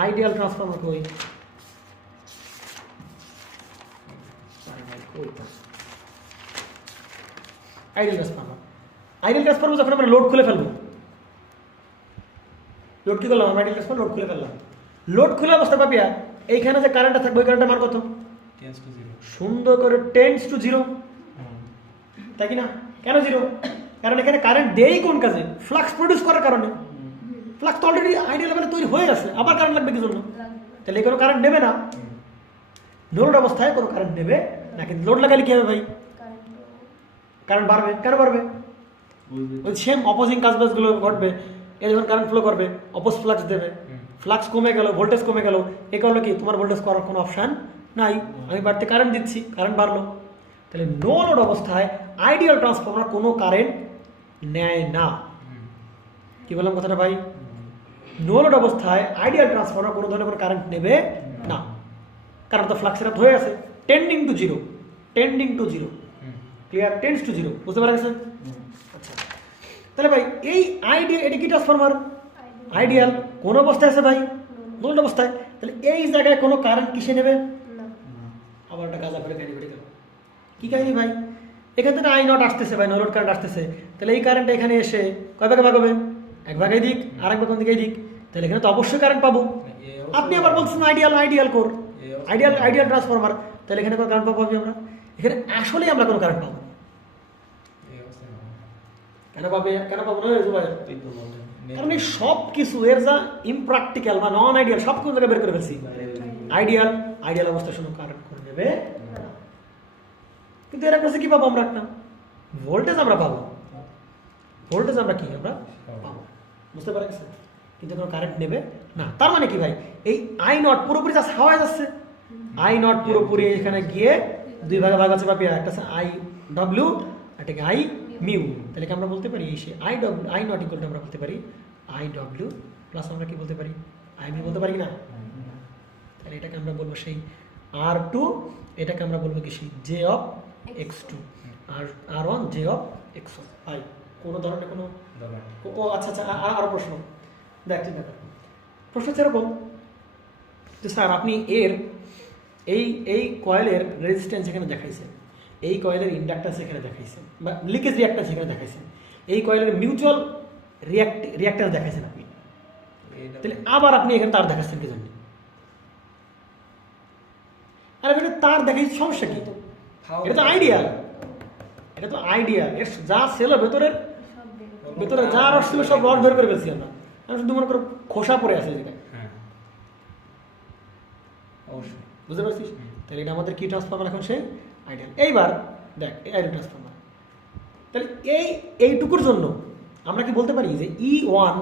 আইডিয়াল ট্রান্সফরমার কই? আইডিয়াল ট্রান্সফরমার যখন আমরা লোড খুলে ফেলবো, লোড কি করলাম? আইডিয়াল ট্রান্সফরমার লোড খুলে ফেললাম। লোড খুলে অবস্থা পাবিয়া এইখানে যে কারেন্টটা থাকবে ওই কারেন্টের মান কত? সুন্দর করে টেন্ডস টু জিরো, তাই কি না? কেন জিরো? কারণ এখানে কারেন্ট দেই কোন কাজে? ফ্লাক্স প্রডিউস করার কারণে। ফ্লাক্স তো অলরেডি আইডিয়াল লেভেলে তৈরি হয়ে গেছে, আবার কারেন্ট লাগবে কি জন্য? তাহলে কোনো কারেন্ট নেবে না। লোড অবস্থায় কোনো কারেন্ট নেবে না, কিন্তু লোড লাগালে কি হবে ভাই? কারেন্ট বাড়বে। কেন বাড়বে? ওই সেম অপোজিং কাজবাজগুলো ঘটবে। এ যখন কারেন্ট ফ্লো করবে অপোজ ফ্লাক্স দেবে, ফ্লাক্স কমে গেল, ভোল্টেজ কমে গেল, এ কারণে কি তোমার ভোল্টেজ করার কোনো অপশান নাই, আমি বাড়তে কারেন্ট দিচ্ছি, কারেন্ট বাড়লো। তাহলে নো লোড অবস্থায় আইডিয়াল ট্রান্সফর্মার কোনো কারেন্ট নেয় না। কি বললাম কথাটা ভাই? নো লোড অবস্থায় আইডিয়াল ট্রান্সফর্মার কোনো ধরনের কোনো কারেন্ট নেবে না, কারণ তো ফ্লাক্সের হাত হয়ে আছে tending to zero, tending to zero, clear, tends to zero, বুঝতে পারা গেছে? আচ্ছা, তাহলে ভাই এই আইডিয়া এটা কি ট্রান্সফরমার? আইডিয়াল। কোন অবস্থায় আছে ভাই? নো লোড অবস্থায়। তাহলে এই জায়গায় কোনো কারেন্ট কিসে নেবে না। আবার একটা গাজা করে কাহিনী বেড়ে গেল। কি কাহিনী ভাই? এখান থেকে আই নট আসতেছে ভাই, নো লোড কারেন্ট আসতেছে, তাহলে এই কারেন্ট এখানে এসে কয় ভাগে ভাগ হবে? এক ভাগে দিক, আর এক ভাগ কোন দিকে দিক, তাহলে এখানে তো অবশ্যই কারেন্ট পাবো। আপনি আবার বলছেন ideal, ideal core, ideal, ideal transformer, তাহলে এখানে কোনো কারেন্ট পাবো আমরা? এখানে আসলেই আমরা কোনো কারেন্ট পাবো না। কেন পাবে? কেন পাবো না ভাই? কারণ এই সব কিছু এর যা ইমপ্র্যাকটিক্যাল বা নন আইডিয়াল সব কিছু জায়গায় বের করে ফেলছি। আইডিয়াল, আইডিয়াল অবস্থায় শুধু কারেন্ট করে নেবে, কিন্তু এর কাছে কি পাবো আমরা? একটা ভোল্টেজ আমরা পাবো, ভোল্টেজ আমরা কি আমরা পাবো, বুঝতে পারা গেছে? কিন্তু কোনো কারেন্ট নেবে না। তার মানে কি ভাই? এই আই নট পুরোপুরি যা হাওয়ায় যাচ্ছে, আই নট পুরোপুরি এখানে গিয়ে দুই ভাগে ভাগ আছে পাবি, একটা আছে আই ডব্লিউ, এটাকে আই মিউ। তাহলে কি আমরা বলতে পারি এই সে I W, I naught equal to আমরা বলতে পারি আই ডব্লিউ প্লাস আমরা কি বলতে পারি আই মিউ বলতে পারি না? তাহলে এটাকে আমরা বলবো সেই আর টু, এটাকে আমরা বলবো কি সেই জে অফ এক্স টু, আর আর one J of X one. ভাই কোনো ধরনের কোনো ও আচ্ছা আচ্ছা, আরো প্রশ্ন দেখ, চিন্তা কর। প্রশ্ন হচ্ছে এরকম যে স্যার আপনি এর এই কয়েলের রেজিস্ট্যান্স এখানে দেখাইছেন, এই কয়েলের ইন্ডাক্ট্যান্স এখানে দেখাইছেন, বা লিকেজ রিঅ্যাক্ট্যান্স এখানে দেখাইছেন, এই কয়েলের মিউচুয়াল রিঅ্যাক্ট্যান্স দেখাইছেন আপনি, তাহলে আবার আপনি এখানে তার দেখাচ্ছেন কি জন্য? আরে এটা তার দেখাইছে, সমস্যা কি? এটা তো আইডিয়াল, এটা তো আইডিয়াল। এর যা ছিল ভেতরের, সব বের ভেতরে যা রস ছিল সব রস বের করে ফেলছি আমরা, আমি শুধু মনে করো খোসা পড়ে আছে যেটা, অবশ্যই বুঝতে পারছিস? তাহলে এটা আমাদের কি ট্রান্সফর্মার এখন সেই আইডিয়াল। এইবার দেখ এই আইডিয়াল ট্রান্সফর্মার, তাহলে এইটুকুর জন্য আমরা কি বলতে পারি যে ই ওয়ান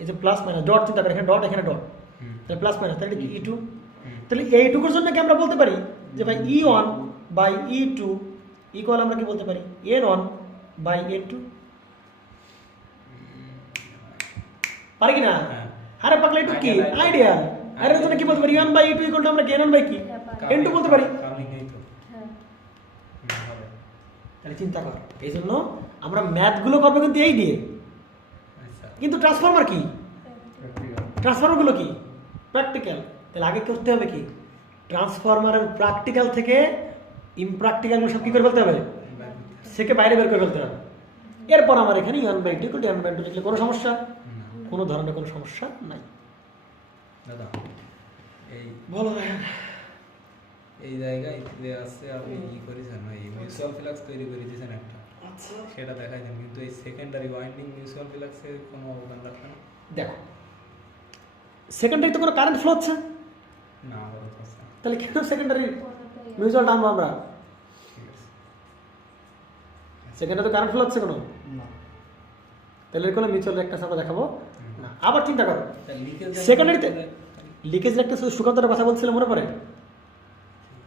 এই যে প্লাস মাইনাস ডট, চিন্তা করে এখানে ডট, এখানে ডট, তাহলে প্লাস মাইনাস, তাহলে কি ই টু, তাহলে এইটুকুর জন্য কি আমরা বলতে পারি যে ভাই E one by E two equal আমরা কি বলতে পারি N one by N two? পারি কি না? আরে পাগলা, একটু কি আইডিয়াল। আরে জন্য কি বলতে পারি one by E two equal to আমরা এন ওয়ান বাই কি এন টু বলতে পারি। হ্যাঁ। তাহলে চিন্তা কর, এই জন্য আমরা ম্যাথগুলো করবো কিন্তু এই দিয়ে, কিন্তু ট্রান্সফর্মার কি, ট্রান্সফর্মারগুলো কি প্র্যাকটিক্যাল। তাহলে আগে করতে হবে কি, ট্রান্সফরমারের প্র্যাকটিক্যাল থেকে ইমপ্র্যাকটিক্যালগুলো সব কী করে ফেলতে হবে, সেকে বাইরে বের করে ফেলতে হবে। এরপর আমার এখানে one by two equal to N by two লিখলে কোনো সমস্যা, কোনো ধরনের কোনো সমস্যা নাই। দাদা এই বলো এই জায়গায় যে আছে আপনি ই করেছেন ভাই, মিউচুয়াল ফ্লাক্স তৈরি করে দিয়েছেন একটা, আচ্ছা সেটা দেখাইছেন, কিন্তু এই সেকেন্ডারি ওয়াইন্ডিং মিউচুয়াল ফ্লাক্সের কোনো অবদান রাখে না। দেখো সেকেন্ডারি তো কোনো কারেন্ট ফ্লো হচ্ছে না, আপাতত আছে। তাহলে কেন সেকেন্ডারি মিউচুয়াল টানবো আমরা? ঠিক আছে। সেকেন্ডারি তো কারেন্ট ফ্লো হচ্ছে কোনো, তাহলে কোনো মিউচুয়াল একটা আমরা দেখাবো না। আবার চিন্তা করো সেকেন্ডারিতে লিকেজ একটা সুকান্তর কথা বলছিলাম মনে পড়ে,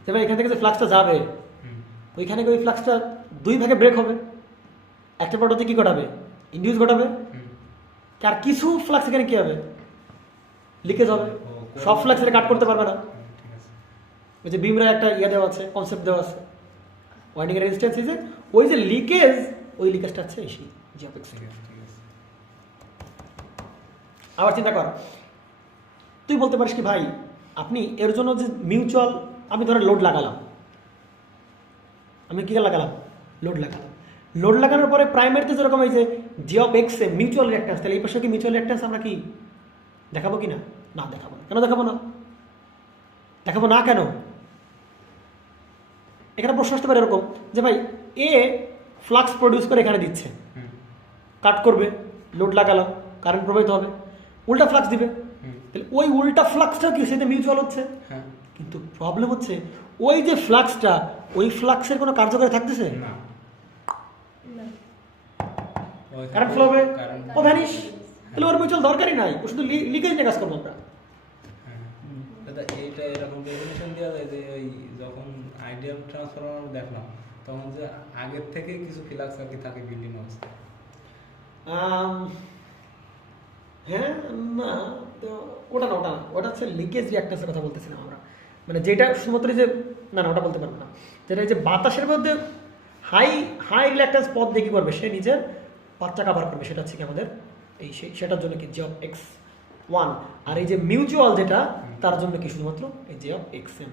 এবার এখান থেকে যে ফ্লাক্সটা যাবে ওইখানে ওই ফ্লাক্সটা দুই ভাগে ব্রেক হবে, একটা পটতে কি ঘটাবে, ইন্ডিউস ঘটাবে, আর কিছু ফ্লাক্স এখানে কি হবে, লিকেজ হবে, সব ফ্লাক্স এটা কাট করতে পারবে না। ঠিক আছে। ওই যে বিমরা একটা ইয়ে দেওয়া আছে, কনসেপ্ট দেওয়া আছে ওয়াইন্ডিং রেজিস্ট্যান্স, যে ওই যে লিকেজ, ওই লিকেজটা আছে এসি জি অপেক্ষা। ঠিক আছে, ঠিক আছে। আবার চিন্তা কর, তুই বলতে পারিস কি ভাই আপনি এর জন্য যে মিউচুয়াল, আমি ধরে লোড লাগালাম, আমি কী লাগালাম, লোড লাগালাম, লোড লাগানোর পরে প্রাইমারিতে যেরকম এই যে জি অফ এক্সে মিউচুয়াল রিঅ্যাক্ট্যান্স, তাহলে এই পাশে কি মিউচুয়াল রিঅ্যাক্ট্যান্স আমরা কি দেখাবো কি না? না দেখাবো না। কেন দেখাবো না? দেখাবো না কেন? এখানে প্রশ্ন আসতে পারে এরকম যে ভাই এ ফ্লাক্স প্রডিউস করে এখানে দিচ্ছে, কাট করবে, লোড লাগালাম, কারেন্ট প্রবাহিত হবে, উল্টা ফ্লাক্স দিবে, তাহলে ওই উল্টা ফ্লাক্সটা কি সেটা মিউচুয়াল হচ্ছে, কিন্তু প্রবলেম হচ্ছে ওই যে ফ্লাক্সটা, ওই ফ্লাক্সের কোনো কার্যকারী থাকতেছে না। না। কারেন্ট ফ্লো হবে, কারেন্ট ও ভ্যানিশ। তাহলে ওর মিউচুয়াল দরকারই নাই, ও শুধু লিকেজ নিয়ে কাজ করবো আমরা। হ্যাঁ দাদা এইটা এরকম ডেফিনেশন দেওয়া যায় যে ওই যখন আইডিয়াল ট্রান্সফরমার দেখলাম তখন যে আগের থেকে কিছু ফ্লাক্স আর কি থাকে বিল্ডিং অবস্থায়। হ্যাঁ, না তো ওটা না, ওটা হচ্ছে লিকেজ রিঅ্যাক্ট্যান্সের কথা বলতেছিলাম আমরা, মানে যেটা শুধুমাত্র এই যে, না ওটা বলতে পারবো না, যেটা এই যে বাতাসের মধ্যে হাই রিঅ্যাক্ট্যান্স পথ দিয়ে কী করবে, সে নিজের পাচ্চা কাভার করবে, সেটা হচ্ছে কি আমাদের এই সেটার জন্য কি জি অফ এক্স ওয়ান, আর এই যে মিউচুয়াল যেটা তার জন্য কি শুধুমাত্র এই জি অফ এক্স এম।